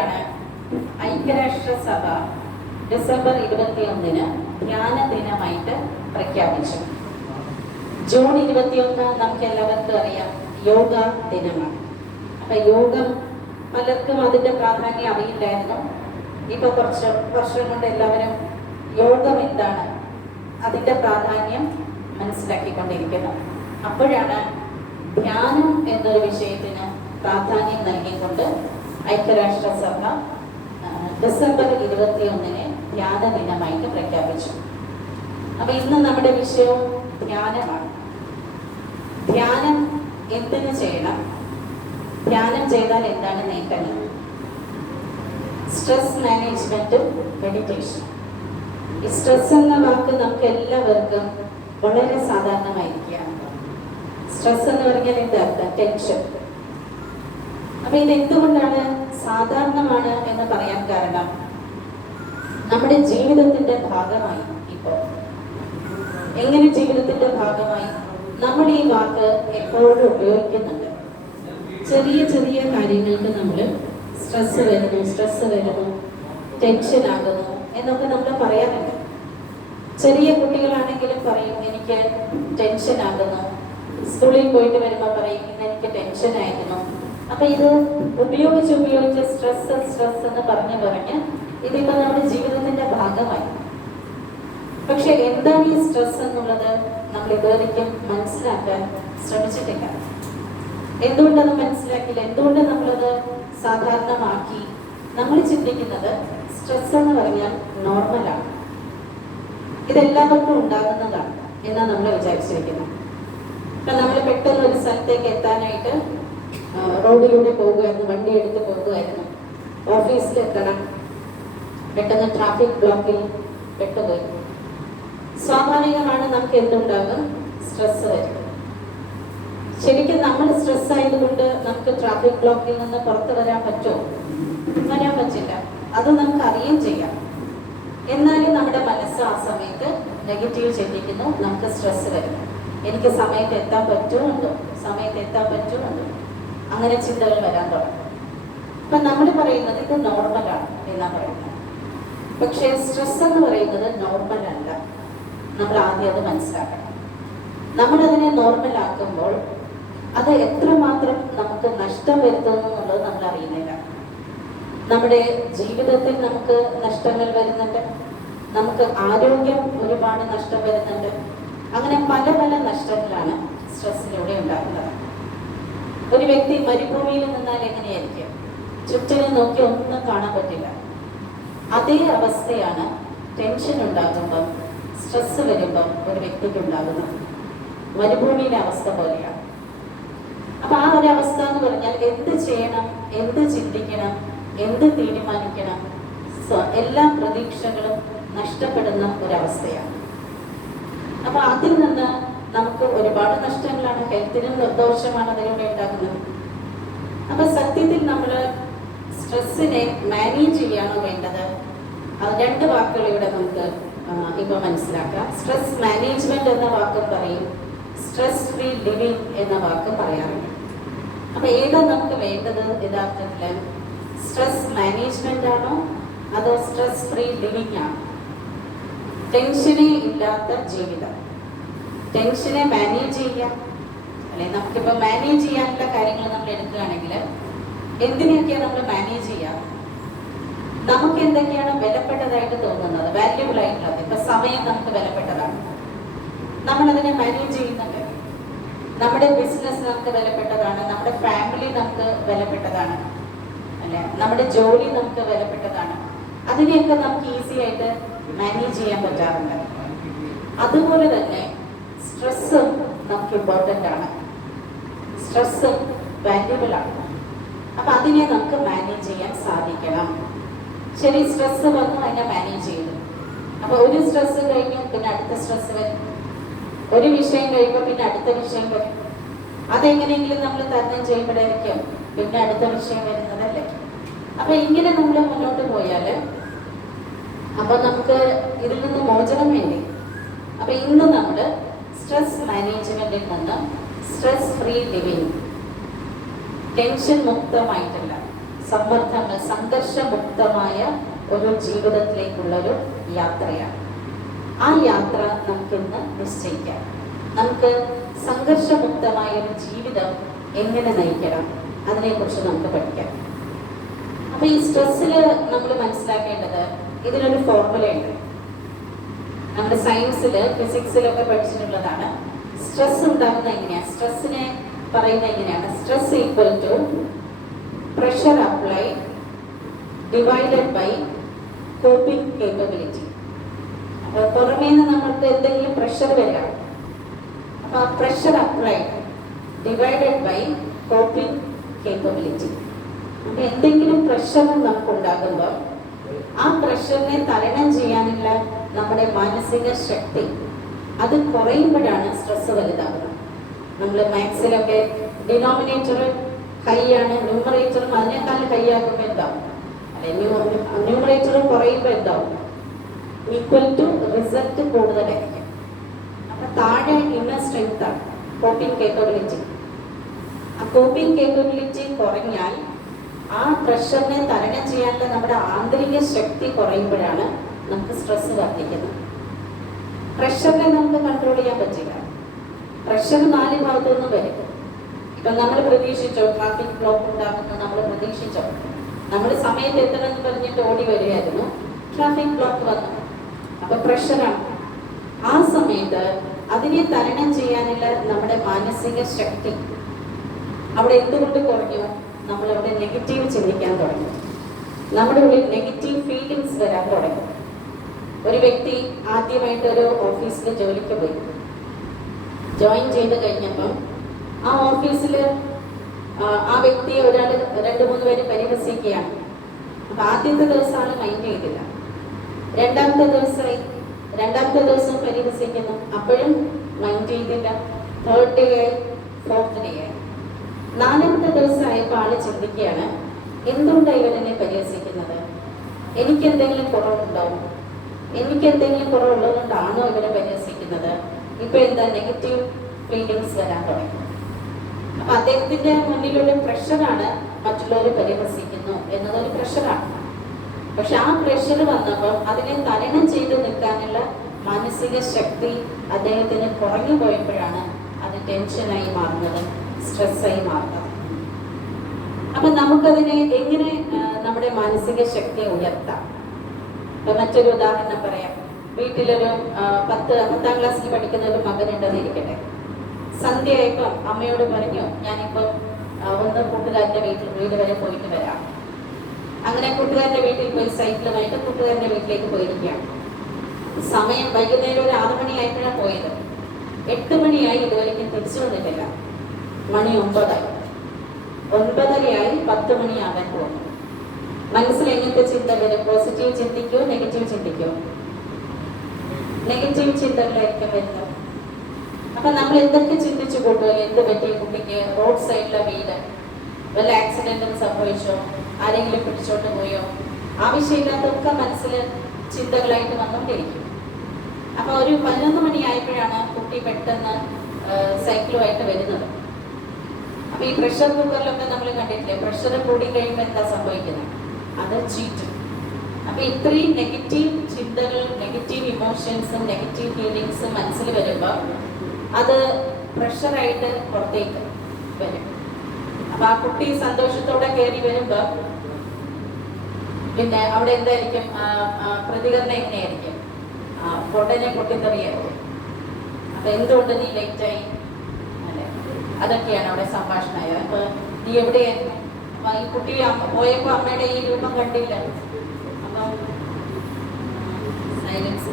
അപ്പോഴാണ് ഐക്യരാഷ്ട്രസഭ ഡിസംബർ 21 ധ്യാന ദിനമായിട്ട് പ്രഖ്യാപിച്ചു. ജൂൺ 21 നമുക്ക് എല്ലാവർക്കും അറിയാം യോഗ ദിനമാണ്. അപ്പൊ യോഗം പലർക്കും അതിന്റെ പ്രാധാന്യം അറിയില്ലായിരുന്നു. ഇപ്പൊ കുറച്ച് വർഷം കൊണ്ട് എല്ലാവരും യോഗം എന്താണ് അതിന്റെ പ്രാധാന്യം മനസ്സിലാക്കിക്കൊണ്ടിരിക്കുന്നു. അപ്പോഴാണ് ധ്യാനം എന്നൊരു വിഷയത്തിന് പ്രാധാന്യം നൽകിക്കൊണ്ട് ഐക്യരാഷ്ട്രസഭ ഡിസംബർ 21 ധ്യാന ദിനമായിട്ട് പ്രഖ്യാപിച്ചു. അപ്പൊ ഇന്ന് നമ്മുടെ വിഷയവും ധ്യാനമാണ്. ധ്യാനം എന്തിനു ചെയ്യണം? ധ്യാനം ചെയ്താൽ എന്താണ് നേട്ടങ്ങൾ? സ്ട്രെസ് മാനേജ്മെന്റും മെഡിറ്റേഷൻ. ഈ സ്ട്രെസ് എന്ന വാക്ക് നമുക്ക് എല്ലാവർക്കും വളരെ സാധാരണമായിരിക്കുകയാണ്. സ്ട്രെസ് എന്ന് പറഞ്ഞാൽ എന്താ? ടെൻഷൻ. അപ്പൊ ഇത് എന്തുകൊണ്ടാണ് സാധാരണമാണ് എന്ന് പറയാൻ കാരണം നമ്മുടെ ജീവിതത്തിന്റെ ഭാഗമായി. ഇപ്പോൾ എങ്ങനെ ജീവിതത്തിന്റെ ഭാഗമായി നമ്മൾ ഈ വാക്ക് എപ്പോഴും ഉപയോഗിക്കുന്നുണ്ട്. ചെറിയ ചെറിയ കാര്യങ്ങൾക്ക് നമ്മൾ സ്ട്രെസ് വരുന്നു, ടെൻഷൻ ആകുന്നു എന്നൊക്കെ നമ്മൾ പറയാറുണ്ട്. ചെറിയ കുട്ടികളാണെങ്കിലും പറയും എനിക്ക് ടെൻഷൻ ആകുന്നു. സ്കൂളിൽ പോയിട്ട് വരുമ്പോൾ പറയും ഇന്ന് എനിക്ക് ടെൻഷൻ ആയിരുന്നു. അപ്പൊ ഇത് ഉപയോഗിച്ച് സ്ട്രെസ് എന്ന് പറഞ്ഞ് ഇതിപ്പോ നമ്മുടെ ജീവിതത്തിന്റെ ഭാഗമായി. പക്ഷെ എന്താണ് ഈ സ്ട്രെസ് എന്നുള്ളത് നമ്മൾ ഇതുവരെയ്ക്കും മനസ്സിലാക്കാൻ ശ്രമിച്ചിട്ടില്ല. എന്തുകൊണ്ടത് മനസ്സിലാക്കില്ല? എന്തുകൊണ്ട് നമ്മളത് സാധാരണമാക്കി? നമ്മൾ ചിന്തിക്കുന്നത് സ്ട്രെസ് എന്ന് പറഞ്ഞാൽ നോർമലാണ്, ഇതെല്ലാവർക്കും ഉണ്ടാകുന്നതാണ് എന്നാണ് നമ്മൾ വിചാരിച്ചിരിക്കുന്നത്. ഇപ്പൊ നമ്മൾ പെട്ടെന്ന് ഒരു സ്ഥലത്തേക്ക് എത്താനായിട്ട് റോഡിലൂടെ പോകുമായിരുന്നു, വണ്ടി എടുത്ത് പോകുമായിരുന്നു, ഓഫീസിലെത്തണം, പെട്ടെന്ന് ട്രാഫിക് ബ്ലോക്കിൽ പെട്ടുപോയി. സ്വാഭാവികമാണ് നമുക്ക് എന്തുണ്ടാകും? സ്ട്രെസ് വരും. ശരിക്കും നമ്മൾ സ്ട്രെസ് ആയതുകൊണ്ട് നമുക്ക് ട്രാഫിക് ബ്ലോക്കിൽ നിന്ന് പുറത്തു വരാൻ പറ്റുമോ? വരാൻ പറ്റില്ല. അത് നമുക്ക് അറിയുകയും ചെയ്യാം. എന്നാലും നമ്മുടെ മനസ്സ് ആ സമയത്ത് നെഗറ്റീവ് ചിന്തിക്കുന്നു, നമുക്ക് സ്ട്രെസ് വരുന്നു. എനിക്ക് സമയത്ത് എത്താൻ പറ്റുമുണ്ടോ, അങ്ങനെ ചിന്തകൾ വരാൻ തുടങ്ങും. അപ്പൊ നമ്മൾ പറയുന്നത് ഇത് നോർമലാണ് എന്നാ പറയുന്നത്. പക്ഷേ സ്ട്രെസ് എന്ന് പറയുന്നത് നോർമൽ അല്ല. നമ്മൾ ആദ്യം അത് മനസ്സിലാക്കണം. നമ്മളതിനെ നോർമൽ ആക്കുമ്പോൾ അത് എത്രമാത്രം നമുക്ക് നഷ്ടം വരുത്തുന്നു എന്നുള്ളത് നമ്മൾ അറിയുന്നില്ല. നമ്മുടെ ജീവിതത്തിൽ നമുക്ക് നഷ്ടങ്ങൾ വരുന്നുണ്ട്, നമുക്ക് ആരോഗ്യം ഒരുപാട് നഷ്ടം വരുന്നുണ്ട്. അങ്ങനെ പല പല നഷ്ടങ്ങളാണ് സ്ട്രെസ്സിലൂടെ ഉണ്ടാകുന്നത്. ഒരു വ്യക്തി മരുഭൂമിയിൽ നിന്നാൽ എങ്ങനെയായിരിക്കും? ചുറ്റിനും നോക്കി ഒന്നും കാണാൻ പറ്റില്ല. അതേ അവസ്ഥയാണ് ടെൻഷൻ ഉണ്ടാകുമ്പം, സ്ട്രെസ് വരുമ്പം ഒരു വ്യക്തിക്ക് ഉണ്ടാകുന്നത്. മരുഭൂമിയിലെ അവസ്ഥ പോലെയാണ്. അപ്പൊ ആ ഒരു അവസ്ഥ എന്ന് പറഞ്ഞാൽ എന്ത് ചെയ്യണം, എന്ത് ചിന്തിക്കണം, എന്ത് തീരുമാനിക്കണം, എല്ലാ പ്രതീക്ഷകളും നഷ്ടപ്പെടുന്ന ഒരവസ്ഥയാണ്. അപ്പൊ അതിൽ നിന്ന് നമുക്ക് ഒരുപാട് നഷ്ടങ്ങളാണ്, ഹെൽത്തിനും ദോഷമാണ് അതിലൂടെ ഉണ്ടാകുന്നത്. അപ്പൊ സത്യത്തിൽ നമ്മൾ സ്ട്രെസ്സിനെ മാനേജ് ചെയ്യാണോ വേണ്ടത്? അത് രണ്ട് വാക്കുകൾ ഇവിടെ നമുക്ക് ഇപ്പൊ മനസ്സിലാക്കാം. സ്ട്രെസ് മാനേജ്മെന്റ് എന്ന വാക്കും പറയും, സ്ട്രെസ് ഫ്രീ ലിവിങ് എന്ന വാക്ക് പറയാറുണ്ട്. അപ്പൊ ഏതാ നമുക്ക് വേണ്ടത് യഥാർത്ഥത്തിൽ? സ്ട്രെസ് മാനേജ്മെന്റ് ആണോ അതോ സ്ട്രെസ് ഫ്രീ ലിവിങ് ആണോ? ടെൻഷനേ ഇല്ലാത്ത ജീവിതം, ടെൻഷനെ മാനേജ് ചെയ്യാം അല്ലെ? നമുക്കിപ്പോൾ മാനേജ് ചെയ്യാനുള്ള കാര്യങ്ങൾ നമ്മൾ എടുക്കുകയാണെങ്കിൽ എന്തിനൊക്കെയാണ് നമ്മൾ മാനേജ് ചെയ്യാം? നമുക്ക് എന്തൊക്കെയാണ് വിലപ്പെട്ടതായിട്ട് തോന്നുന്നത്, വാല്യുബിൾ ആയിട്ടുള്ളത്? ഇപ്പൊ സമയം നമുക്ക് വിലപ്പെട്ടതാണ്, നമ്മളതിനെ മാനേജ് ചെയ്യുന്നുണ്ട്. നമ്മുടെ ബിസിനസ് നമുക്ക് വിലപ്പെട്ടതാണ്, നമ്മുടെ ഫാമിലി നമുക്ക് വിലപ്പെട്ടതാണ് അല്ലെ? നമ്മുടെ ജോലി നമുക്ക് വിലപ്പെട്ടതാണ്. അതിനെയൊക്കെ നമുക്ക് ഈസി ആയിട്ട് മാനേജ് ചെയ്യാൻ പറ്റാറുണ്ട്. അതുപോലെ തന്നെ സ്ട്രെസ്സും നമുക്ക് ഇമ്പോർട്ടൻ്റ് ആണ്, സ്ട്രെസ്സും വാല്യുബിൾ ആണ്. അപ്പൊ അതിനെ നമുക്ക് മാനേജ് ചെയ്യാൻ സാധിക്കണം. ശരി, സ്ട്രെസ് വന്നു, അതിനെ മാനേജ് ചെയ്തു. അപ്പൊ ഒരു സ്ട്രെസ് കഴിഞ്ഞു, പിന്നെ അടുത്ത സ്ട്രെസ് വരും. ഒരു വിഷയം കഴിയുമ്പോൾ പിന്നെ അടുത്ത വിഷയം വരും. അതെങ്ങനെയെങ്കിലും നമ്മൾ തരണം ചെയ്യുമ്പോഴായിരിക്കും പിന്നെ അടുത്ത വിഷയം വരുന്നതല്ലേ? അപ്പൊ ഇങ്ങനെ നമ്മൾ മുന്നോട്ട് പോയാല് അപ്പൊ നമുക്ക് ഇതിൽ നിന്ന് മോചനം വേണ്ടി. അപ്പൊ ഇന്ന് നമ്മൾ സ്ട്രെസ് മാനേജ്മെന്റിൽ നിന്ന് സ്ട്രെസ് ഫ്രീ ലിവിങ്, ടെൻഷൻ മുക്തമായിട്ടുള്ള, സമ്മർദ്ദങ്ങൾ, സംഘർഷമുക്തമായ ഒരു ജീവിതത്തിലേക്കുള്ളൊരു യാത്രയാണ്. ആ യാത്ര നമുക്കിന്ന് നിശ്ചയിക്കാം. നമുക്ക് സംഘർഷമുക്തമായ ഒരു ജീവിതം എങ്ങനെ നയിക്കണം, അതിനെക്കുറിച്ച് നമുക്ക് പഠിക്കാം. അപ്പൊ ഈ സ്ട്രെസ്സിൽ നമ്മൾ മനസ്സിലാക്കേണ്ടത്, ഇതിനൊരു ഫോർമുലയുണ്ട്. നമ്മുടെ സയൻസിൽ, ഫിസിക്സിലൊക്കെ പഠിച്ചിട്ടുള്ളതാണ്. സ്ട്രെസ് ഉണ്ടാകുന്ന എങ്ങനെയാണ്, സ്ട്രെസ്സിനെ പറയുന്നത് എങ്ങനെയാണ്? Stress equal to pressure apply divided by coping capability. അപ്പോൾ പുറമേ നിന്ന് നമ്മൾക്ക് എന്തെങ്കിലും പ്രഷർ വരാം. അപ്പോൾ pressure apply divided by coping capability. അപ്പോൾ എന്തെങ്കിലും പ്രഷർ നമുക്കുണ്ടാകുമ്പോൾ ആ പ്രഷറിനെ തരണം ചെയ്യാനുള്ള നമ്മുടെ മാനസിക ശക്തി അത് കുറയുമ്പോഴാണ് സ്ട്രെസ് വലുതാകുന്നത്. നമ്മൾ മാത്സിലൊക്കെ ഡിനോമിനേറ്റർ ഹൈ ആണ്, ന്യൂമറേറ്ററും അതിനേക്കാൾ ഹൈ ആകുമ്പോൾ എന്താവും, അല്ലെ ന്യൂമറേറ്ററും കുറയുമ്പോൾ എന്താവും, ഈക്വൽ ടു റിസൾട്ട് കൂടുതലായിരിക്കും. അപ്പൊ താഴെ ഇന്നർ സ്ട്രെങ്ത് ആണ് കോപ്പിംഗ് കേപ്പബിലിറ്റി. ആ കോപ്പിംഗ് കേപ്പബിലിറ്റി കുറഞ്ഞാൽ ആ പ്രഷറിനെ തരണം ചെയ്യാനുള്ള നമ്മുടെ ആന്തരിക ശക്തി കുറയുമ്പോഴാണ് നമുക്ക് സ്ട്രെസ് വർദ്ധിക്കുന്നത്. പ്രഷറിനെ നമുക്ക് കൺട്രോൾ ചെയ്യാൻ പറ്റില്ല. പ്രഷർ 4 ഭാഗത്തുനിന്നും വരും. ഇപ്പം നമ്മൾ പ്രതീക്ഷിച്ചോ ട്രാഫിക് ബ്ലോക്ക് ഉണ്ടാകുന്നു, നമ്മൾ പ്രതീക്ഷിച്ചോ, നമ്മൾ സമയത്ത് എത്തണമെന്ന് പറഞ്ഞിട്ട് ഓടി വരികയായിരുന്നു, ട്രാഫിക് ബ്ലോക്ക് വന്നു. അപ്പൊ പ്രഷറാണ്. ആ സമയത്ത് അതിനെ തരണം ചെയ്യാനുള്ള നമ്മുടെ മാനസിക ശക്തി അവിടെ എന്തുകൊണ്ട് കുറഞ്ഞു? നമ്മളവിടെ നെഗറ്റീവ് ചിന്തിക്കാൻ തുടങ്ങി, നമ്മുടെ ഉള്ളിൽ നെഗറ്റീവ് ഫീലിങ്സ് വരാൻ തുടങ്ങി. ഒരു വ്യക്തി ആദ്യമായിട്ട് ഒരു ഓഫീസിൽ ജോലിക്ക് പോയി, ജോയിൻ ചെയ്ത് കഴിഞ്ഞപ്പം ആ ഓഫീസിൽ ആ വ്യക്തിയെ ഒരാൾ 2-3 പേര് പരിഹസിക്കുകയാണ്. അപ്പം ആദ്യത്തെ ദിവസം ആൾ മൈൻഡ് ചെയ്തില്ല. രണ്ടാമത്തെ ദിവസം പരിഹസിക്കുന്നു, അപ്പോഴും മൈൻഡ് ചെയ്തില്ല. 3rd ഡേ ആയി, 4th ഡേ ആയി. 4ാമത്തെ ദിവസമായപ്പോൾ ആള് ചിന്തിക്കുകയാണ്, എന്തുകൊണ്ടാണ് ഇവരെന്നെ പരിഹസിക്കുന്നത്? എനിക്ക് എന്തെങ്കിലും കുറവുണ്ടാവും, എനിക്ക് എന്തെങ്കിലും കുറവുള്ളതുകൊണ്ടാണോ ഇവരെ പരിഹസിക്കുന്നത്? ഇപ്പൊ എന്താ നെഗറ്റീവ് ഫീലിങ്സ് വരാൻ തുടങ്ങി. അപ്പൊ അദ്ദേഹത്തിന്റെ മുന്നിലുള്ള പ്രഷറാണ് മറ്റുള്ളവർ പരിഹസിക്കുന്നു എന്നതൊരു പ്രഷറാണ്. പക്ഷെ ആ പ്രഷർ വന്നപ്പോൾ അതിനെ തരണം ചെയ്ത് നിൽക്കാനുള്ള മാനസിക ശക്തി അദ്ദേഹത്തിന് കുറഞ്ഞു പോയപ്പോഴാണ് അത് ടെൻഷനായി മാറുന്നത്, സ്ട്രെസ്സായി മാറുന്നത്. അപ്പൊ നമുക്കതിനെ എങ്ങനെ നമ്മുടെ മാനസിക ശക്തിയെ ഉയർത്താം? മറ്റൊരു ഉദാഹരണം പറയാം. വീട്ടിലൊരു 10ാം ക്ലാസ്സിൽ പഠിക്കുന്ന ഒരു മകനുണ്ടെന്ന് ഇരിക്കട്ടെ. സന്ധ്യയായപ്പം അമ്മയോട് പറഞ്ഞു, ഞാനിപ്പം ഒന്ന് കൂട്ടുകാരൻ്റെ വീട് വരെ പോയിട്ട് വരാം. അങ്ങനെ കൂട്ടുകാരൻ്റെ വീട്ടിൽ പോയി സൈക്കിളുമായിട്ട് കൂട്ടുകാരൻ്റെ വീട്ടിലേക്ക് പോയിരിക്കുകയാണ്. സമയം വൈകുന്നേരം ഒരു 6 മണിയായപ്പോഴാണ് പോയത്. 8 മണിയായി, ഇതുവരെയ്ക്കും തിരിച്ചു വന്നിട്ടില്ല. മണി 9ആയി, 9:30 10 മണിയാകാൻ പോകുന്നു. മനസ്സിൽ എങ്ങനത്തെ ചിന്ത വരും? പോസിറ്റീവ് ചിന്തിക്കോ നെഗറ്റീവ് ചിന്തിക്കോ? നെഗറ്റീവ് ചിന്തകളായിരിക്കും വരുന്നത്. അപ്പൊ നമ്മൾ എന്തൊക്കെ ചിന്തിച്ചു കൂട്ടുമല്ലോ, എന്ത് പറ്റിയ കുട്ടിക്ക്, റോഡ് സൈഡിലെ വീട്, വല്ല ആക്സിഡന്റും സംഭവിച്ചോ, ആരെങ്കിലും പിടിച്ചോണ്ട് പോയോ, ആവശ്യമില്ലാത്തൊക്കെ മനസ്സിൽ ചിന്തകളായിട്ട് വന്നുകൊണ്ടിരിക്കും. അപ്പൊ ഒരു 11 മണിയായപ്പോഴാണ് കുട്ടി പെട്ടെന്ന് സൈക്കിളുമായിട്ട് വരുന്നത്. അപ്പൊ ഈ പ്രഷർ കുക്കറിലൊക്കെ നമ്മൾ കണ്ടിട്ടില്ലേ, പ്രഷർ കൂടി കഴിയുമ്പോൾ എന്താ സംഭവിക്കുന്നത്? അത് ചീറ്റും. അപ്പൊ ഇത്രയും നെഗറ്റീവ് ചിന്തകൾ, നെഗറ്റീവ് ഇമോഷൻസും നെഗറ്റീവ് ഫീലിങ്സും മനസ്സിൽ വരുമ്പോൾ അത് പ്രഷറായിട്ട് പുറത്തേക്ക് വരും. അപ്പൊ ആ കുട്ടി സന്തോഷത്തോടെ കയറി വരുമ്പോൾ പിന്നെ അവിടെ എന്തായിരിക്കും പ്രതികരണം? എങ്ങനെയായിരിക്കും? പൊട്ടനെ പൊട്ടിത്തെറിയായിരിക്കും. അപ്പൊ എന്തുകൊണ്ട് നീ ലേറ്റായി? അല്ലെ, അതൊക്കെയാണ് അവിടെ സംഭാഷണമായത്. അപ്പൊ നീ എവിടെയായിരുന്നു? അപ്പൊ ഈ കുട്ടി പോയപ്പോ അമ്മയുടെ ഈ രൂപം കണ്ടില്ല. അപ്പം സൈലൻസ്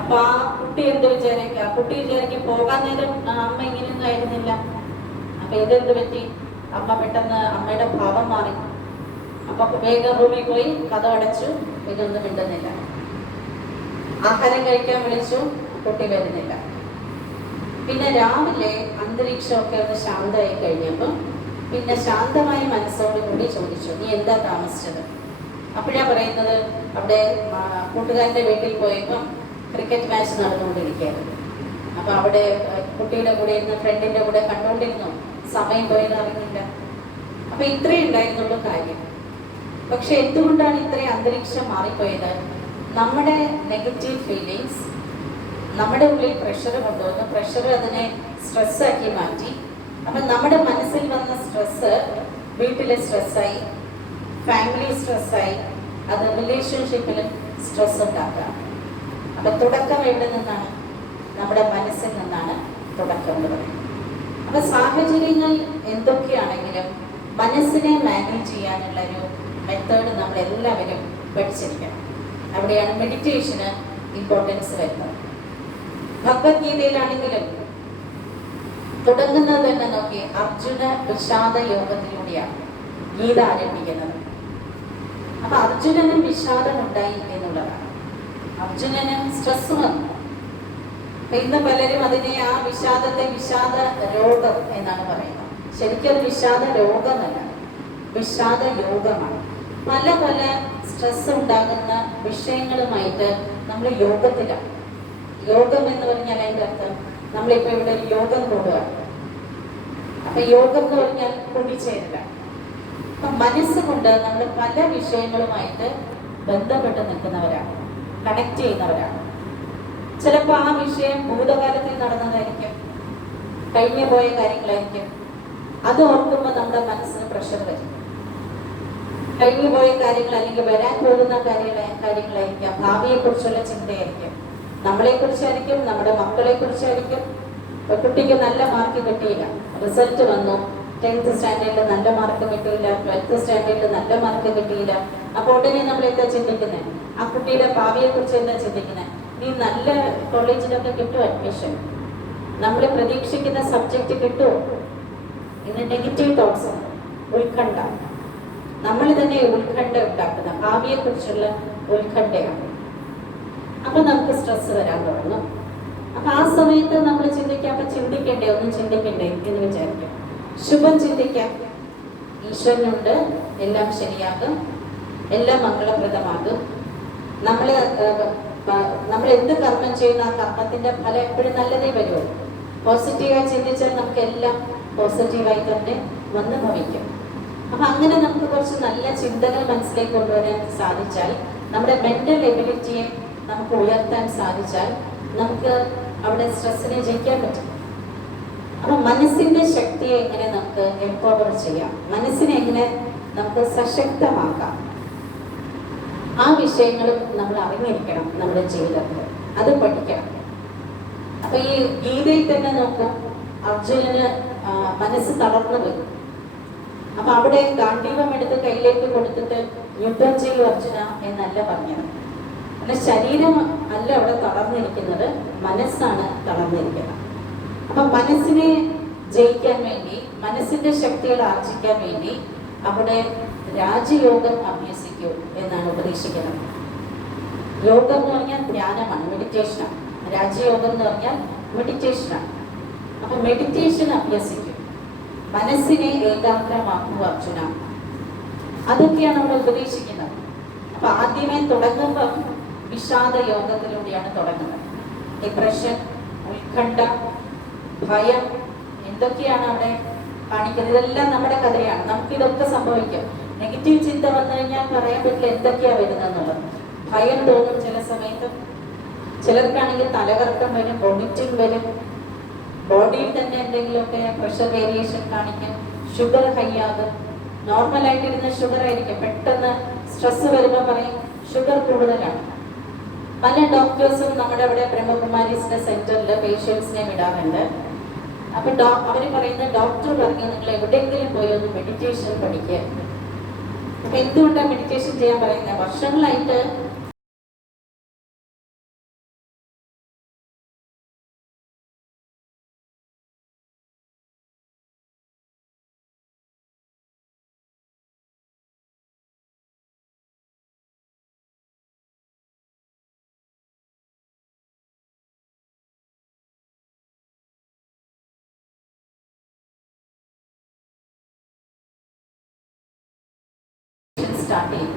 അപ്പൊ ആ കുട്ടി എന്ത് വിചാരിക്കുക? ആ കുട്ടി വിചാരിക്കും പോകാൻ നേരം അമ്മ ഇങ്ങനെയൊന്നും ആയിരുന്നില്ല. അപ്പൊ ഇതെന്ത് പറ്റി? അമ്മ പെട്ടെന്ന് അമ്മയുടെ ഭാവം മാറി. അപ്പൊ വേഗം റൂമിൽ പോയി കഥ അടച്ചു, ഇതൊന്നും മിണ്ടുന്നില്ല. ആഹാരം കഴിക്കാൻ വിളിച്ചു, കുട്ടി വരുന്നില്ല. പിന്നെ രാവിലെ അന്തരീക്ഷമൊക്കെ ഒന്ന് ശാന്തമായി കഴിഞ്ഞപ്പം പിന്നെ ശാന്തമായ മനസ്സോടുകൂടി ചോദിച്ചു, നീ എന്താ താമസിച്ചത്? അപ്പോഴാ പറയുന്നത്, അവിടെ കൂട്ടുകാരൻ്റെ വീട്ടിൽ പോയപ്പം ക്രിക്കറ്റ് മാച്ച് നടന്നുകൊണ്ടിരിക്കുകയായിരുന്നു. അപ്പൊ അവിടെ കുട്ടിയുടെ കൂടെ ഇരുന്ന് ഫ്രണ്ടിന്റെ കൂടെ കണ്ടുകൊണ്ടിരുന്നു, സമയം പോയത് അറിഞ്ഞില്ല. അപ്പൊ ഇത്രയേ ഉണ്ടായിരുന്നുള്ളൂ കാര്യം. പക്ഷെ എന്തുകൊണ്ടാണ് ഇത്രയും അന്തരീക്ഷം മാറിപ്പോയത്? നമ്മുടെ നെഗറ്റീവ് ഫീലിങ്സ് നമ്മുടെ ഉള്ളിൽ പ്രഷർ കൊണ്ടുവന്നു, പ്രഷർ അതിനെ സ്ട്രെസ്സാക്കി മാറ്റി. അപ്പം നമ്മുടെ മനസ്സിൽ വന്ന സ്ട്രെസ്സ് വീട്ടിലെ സ്ട്രെസ്സായി, ഫാമിലി സ്ട്രെസ്സായി, അത് റിലേഷൻഷിപ്പിലും സ്ട്രെസ് ഉണ്ടാക്കുക. അപ്പം തുടക്കം എവിടെ നിന്നാണ്? നമ്മുടെ മനസ്സിൽ നിന്നാണ് തുടക്കം പറയുന്നത്. അപ്പം സാഹചര്യങ്ങൾ എന്തൊക്കെയാണെങ്കിലും മനസ്സിനെ മാനേജ് ചെയ്യാനുള്ള ഒരു മെത്തേഡ് നമ്മൾ എല്ലാവരും പഠിച്ചിരിക്കണം. അവിടെയാണ് മെഡിറ്റേഷന് ഇമ്പോർട്ടൻസ് വരുന്നത്. ഭഗവത്ഗീതയിലാണെങ്കിലും തുടങ്ങുന്നത് തന്നെ നോക്കി, അർജുന വിഷാദ യോഗത്തിലൂടെയാണ് ഗീത ആരംഭിക്കുന്നത്. അപ്പൊ അർജുനനും വിഷാദം ഉണ്ടായി എന്നുള്ളതാണ്. അർജുനന് സ്ട്രെസ് വന്നു. ഇന്ന് പലരും അതിനെ ആ വിഷാദത്തെ വിഷാദ രോഗം എന്നാണ് പറയുന്നത്. ശരിക്കും വിഷാദ രോഗമല്ല, വിഷാദ യോഗമാണ്. പല പല സ്ട്രെസ് ഉണ്ടാകുന്ന വിഷയങ്ങളുമായിട്ട് നമ്മൾ യോഗത്തിലാണ്. യോഗം എന്ന് പറഞ്ഞാൽ അതിൻ്റെ അർത്ഥം നമ്മളിപ്പോൾ ഇവിടെ ഒരു യോഗം കൂടുകയാണ്. അപ്പൊ യോഗം എന്ന് പറഞ്ഞാൽ കൂടിച്ചേരില്ല. അപ്പൊ മനസ്സുകൊണ്ട് നമ്മൾ പല വിഷയങ്ങളുമായിട്ട് ബന്ധപ്പെട്ട് നിൽക്കുന്നവരാണ്, കണക്ട് ചെയ്യുന്നവരാണ്. ചിലപ്പോൾ ആ വിഷയം ഭൂതകാലത്തിൽ നടന്നതായിരിക്കും, കഴിഞ്ഞു പോയ കാര്യങ്ങളായിരിക്കും. അത് ഓർക്കുമ്പോൾ നമ്മുടെ മനസ്സിന് പ്രഷർ വരും. കഴിഞ്ഞു പോയ കാര്യങ്ങൾ അല്ലെങ്കിൽ വരാൻ പോകുന്ന കാര്യങ്ങളായിരിക്കാം, ഭാവിയെക്കുറിച്ചുള്ള ചിന്തയായിരിക്കും, നമ്മളെക്കുറിച്ചായിരിക്കും, നമ്മുടെ മക്കളെക്കുറിച്ചായിരിക്കും. കുട്ടിക്ക് നല്ല മാർക്ക് കിട്ടിയില്ല, റിസൾട്ട് വന്നു, 10th സ്റ്റാൻഡേർഡിൽ നല്ല മാർക്ക് കിട്ടിയില്ല, 12th സ്റ്റാൻഡേർഡിൽ നല്ല മാർക്ക് കിട്ടിയില്ല. അപ്പോൾ ഉടനെ നമ്മൾ എന്താ ചിന്തിക്കുന്നത്? ആ കുട്ടിയുടെ ഭാവിയെക്കുറിച്ച് എന്താ ചിന്തിക്കുന്നത്? നീ നല്ല കോളേജിലൊക്കെ കിട്ടുമോ അഡ്മിഷൻ? നമ്മൾ പ്രതീക്ഷിക്കുന്ന സബ്ജക്റ്റ് കിട്ടുമോ? ഇന്ന് നെഗറ്റീവ് തോട്ട്സ്, ഉത്കണ്ഠ. നമ്മൾ തന്നെ ഉത്കണ്ഠ ഉണ്ടാക്കുന്ന ഭാവിയെക്കുറിച്ചുള്ള ഉത്കണ്ഠയാണ്. അപ്പൊ നമുക്ക് സ്ട്രെസ് വരാൻ തുടങ്ങും. അപ്പൊ ആ സമയത്ത് നമ്മൾ ചിന്തിക്കാം, അപ്പൊ ചിന്തിക്കണ്ടേ, ഒന്നും ചിന്തിക്കണ്ടേ എന്ന് വിചാരിക്കും. ശുഭം ചിന്തിക്കാം, ഈശ്വരനുണ്ട്, എല്ലാം ശരിയാകും, എല്ലാം മംഗളപ്രദമാകും. നമ്മൾ എന്ത് കർമ്മം ചെയ്യുന്ന ആ കർമ്മത്തിന്റെ ഫലം എപ്പോഴും നല്ലതേ വരുള്ളൂ. പോസിറ്റീവായി ചിന്തിച്ചാൽ നമുക്ക് എല്ലാം പോസിറ്റീവായി തന്നെ വന്ന് ഭവിക്കും. അപ്പൊ അങ്ങനെ നമുക്ക് കുറച്ച് നല്ല ചിന്തകൾ മനസ്സിലേക്ക് കൊണ്ടുവരാൻ സാധിച്ചാൽ, നമ്മുടെ മെന്റൽ എബിലിറ്റിയെ നമുക്ക് ഉയർത്താൻ സാധിച്ചാൽ, നമുക്ക് അവിടെ സ്ട്രെസ്സിനെ ജയിക്കാൻ പറ്റും. അപ്പൊ മനസ്സിന്റെ ശക്തിയെ എങ്ങനെ നമുക്ക് എംപവർ ചെയ്യാം, മനസ്സിനെ എങ്ങനെ നമുക്ക് സശക്തമാക്കാം, ആ വിഷയങ്ങളും നമ്മൾ അറിഞ്ഞിരിക്കണം നമ്മുടെ ജീവിതത്തിൽ. അത് പഠിക്കണം. അപ്പൊ ഈ ഗീതയിൽ തന്നെ നോക്കും, അർജുനന് മനസ്സ് തളർന്നു പോയി. അപ്പൊ അവിടെ ഗാന്ധീവം എടുത്ത് കയ്യിലേക്ക് കൊടുത്തിട്ട് യുദ്ധം ചെയ്യൂ അർജുന എന്നല്ല പറഞ്ഞത്. അല്ല, ശരീരം അല്ല അവിടെ തളർന്നിരിക്കുന്നത്, മനസ്സാണ് തളർന്നിരിക്കുന്നത്. അപ്പൊ മനസ്സിനെ ജയിക്കാൻ വേണ്ടി, മനസ്സിന്റെ ശക്തികൾ ആർജിക്കാൻ വേണ്ടി അവിടെ രാജയോഗം അഭ്യസിക്കൂ എന്നാണ് ഉപദേശിക്കുന്നത്. യോഗം എന്ന് പറഞ്ഞാൽ ധ്യാനമാണ്, മെഡിറ്റേഷനാണ്. രാജയോഗം എന്ന് പറഞ്ഞാൽ മെഡിറ്റേഷനാണ്. അപ്പൊ മെഡിറ്റേഷൻ അഭ്യസിക്കും, മനസ്സിനെ ഏകാഗ്രമാക്കുക അർജുന. അതൊക്കെയാണ് അവിടെ ഉപദേശിക്കുന്നത്. അപ്പൊ ആദ്യമേ തുടങ്ങുമ്പം വിഷാദ യോഗത്തിലൂടെയാണ് തുടങ്ങുന്നത്. ഡിപ്രഷൻ, ഉത്കണ്ഠ, ഭയം, എന്തൊക്കെയാണ് അവിടെ കാണിക്കുന്നത്? ഇതെല്ലാം നമ്മുടെ കഥയാണ്. നമുക്കിതൊക്കെ സംഭവിക്കും. നെഗറ്റീവ് ചിന്ത വന്നു കഴിഞ്ഞാൽ പറയാൻ പറ്റില്ല എന്തൊക്കെയാ വരുന്നതെന്നുള്ളത്. ഭയം തോന്നും ചില സമയത്ത്. ചിലർക്കാണെങ്കിൽ തലകറക്കം വരും, വൊമിറ്റിംഗ് വരും, ബോഡിയിൽ തന്നെ എന്തെങ്കിലുമൊക്കെ പ്രഷർ വേരിയേഷൻ കാണിക്കും, ഷുഗർ ഹൈ ആകും. നോർമലായിട്ടിരുന്ന ഷുഗർ ആയിരിക്കും, പെട്ടെന്ന് സ്ട്രെസ് വരുമ്പോൾ പറയും ഷുഗർ കൂടുതലാണ്. പല ഡോക്ടേഴ്സും നമ്മുടെ ഇവിടെ ബ്രഹ്മകുമാരീസിന്റെ സെന്ററിൽ പേഷ്യൻസിനെ വിടാറുണ്ട്. അപ്പൊ അവര് പറയുന്ന ഡോക്ടർ പറഞ്ഞു നിങ്ങൾ എവിടെയെങ്കിലും പോയി ഒന്ന് മെഡിറ്റേഷൻ പഠിക്കുക. അപ്പൊ എന്തുകൊണ്ടാണ് മെഡിറ്റേഷൻ ചെയ്യാൻ പറയുന്നത്? വർഷങ്ങളായിട്ട് സ്റ്റാർട്ട് ചെയ്യും.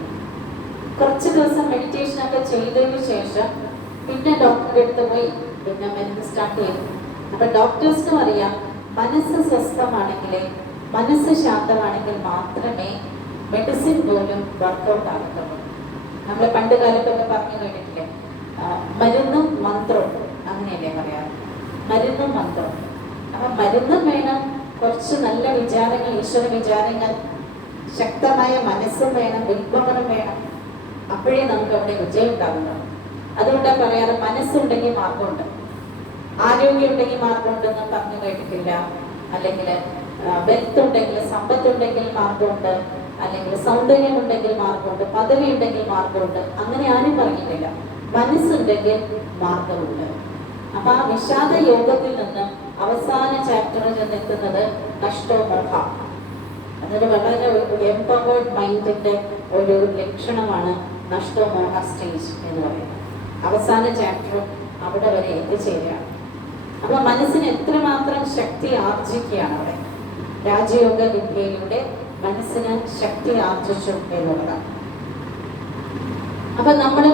കുറച്ച് ദിവസം മെഡിറ്റേഷൻ ഒക്കെ ചെയ്തതിന് ശേഷം പിന്നെ ഡോക്ടറുടെ അടുത്ത് പോയി പിന്നെ മരുന്ന് സ്റ്റാർട്ട് ചെയ്തു. അപ്പൊ ഡോക്ടേഴ്സിനും അറിയാം മനസ്സ് സ്വസ്ഥമാണെങ്കിലേ, മനസ്സ് ശാന്തമാണെങ്കിൽ മാത്രമേ മെഡിസിൻ പോലും വർക്കൗട്ട് ആകത്തുള്ളൂ. നമ്മൾ പണ്ട് കാലത്തൊക്കെ പറഞ്ഞു കേട്ടിട്ടില്ലേ, മരുന്നും മന്ത്രവും, അങ്ങനെയല്ലേ പറയാറ്, മരുന്നും മന്ത്രവും. അപ്പൊ മരുന്നും വേണം, കുറച്ച് നല്ല വിചാരങ്ങൾ, ഈശ്വര വിചാരങ്ങൾ, ശക്തമായ മനസ്സും വേണം, വിൽപ്പവറും വേണം. അപ്പോഴേ നമുക്ക് അവിടെ വിജയം ഉണ്ടാകുന്നത്. അതുകൊണ്ടാണ് പറയാറ് മനസ്സുണ്ടെങ്കിൽ മാർഗമുണ്ട്, ആരോഗ്യം ഉണ്ടെങ്കിൽ മാർഗമുണ്ടെന്ന് പറഞ്ഞു കേട്ടിട്ടില്ല. അല്ലെങ്കിൽ വെൽത്ത് ഉണ്ടെങ്കിൽ, സമ്പത്തുണ്ടെങ്കിൽ മാർഗമുണ്ട്, അല്ലെങ്കിൽ സൗന്ദര്യം ഉണ്ടെങ്കിൽ മാർഗമുണ്ട്, പദവി ഉണ്ടെങ്കിൽ മാർഗമുണ്ട്, അങ്ങനെ ആരും പറഞ്ഞിട്ടില്ല. മനസ്സുണ്ടെങ്കിൽ മാർഗമുണ്ട്. അപ്പൊ ആ വിഷാദ യോഗത്തിൽ നിന്ന് അവസാന ചാപ്റ്ററിൽ ചെന്നെത്തുന്നത് നഷ്ടോമോഹ. അതൊരു വളരെ എംപവേർഡ് മൈൻഡിന്റെ ഒരു ലക്ഷണമാണ് നഷ്ടോമോഹ സ്റ്റേജ് എന്ന് പറയുന്നത്. അവസാന ചാപ്റ്ററും അവിടെ വരെ എത്തിച്ചേരുകയാണ്. അപ്പൊ മനസ്സിന് എത്രമാത്രം ശക്തി ആർജിക്കുകയാണ് അവിടെ. രാജയോഗ വിദ്യയിലൂടെ മനസ്സിന് ശക്തി ആർജിച്ചു എന്നുള്ളതാണ്. അപ്പൊ നമ്മൾ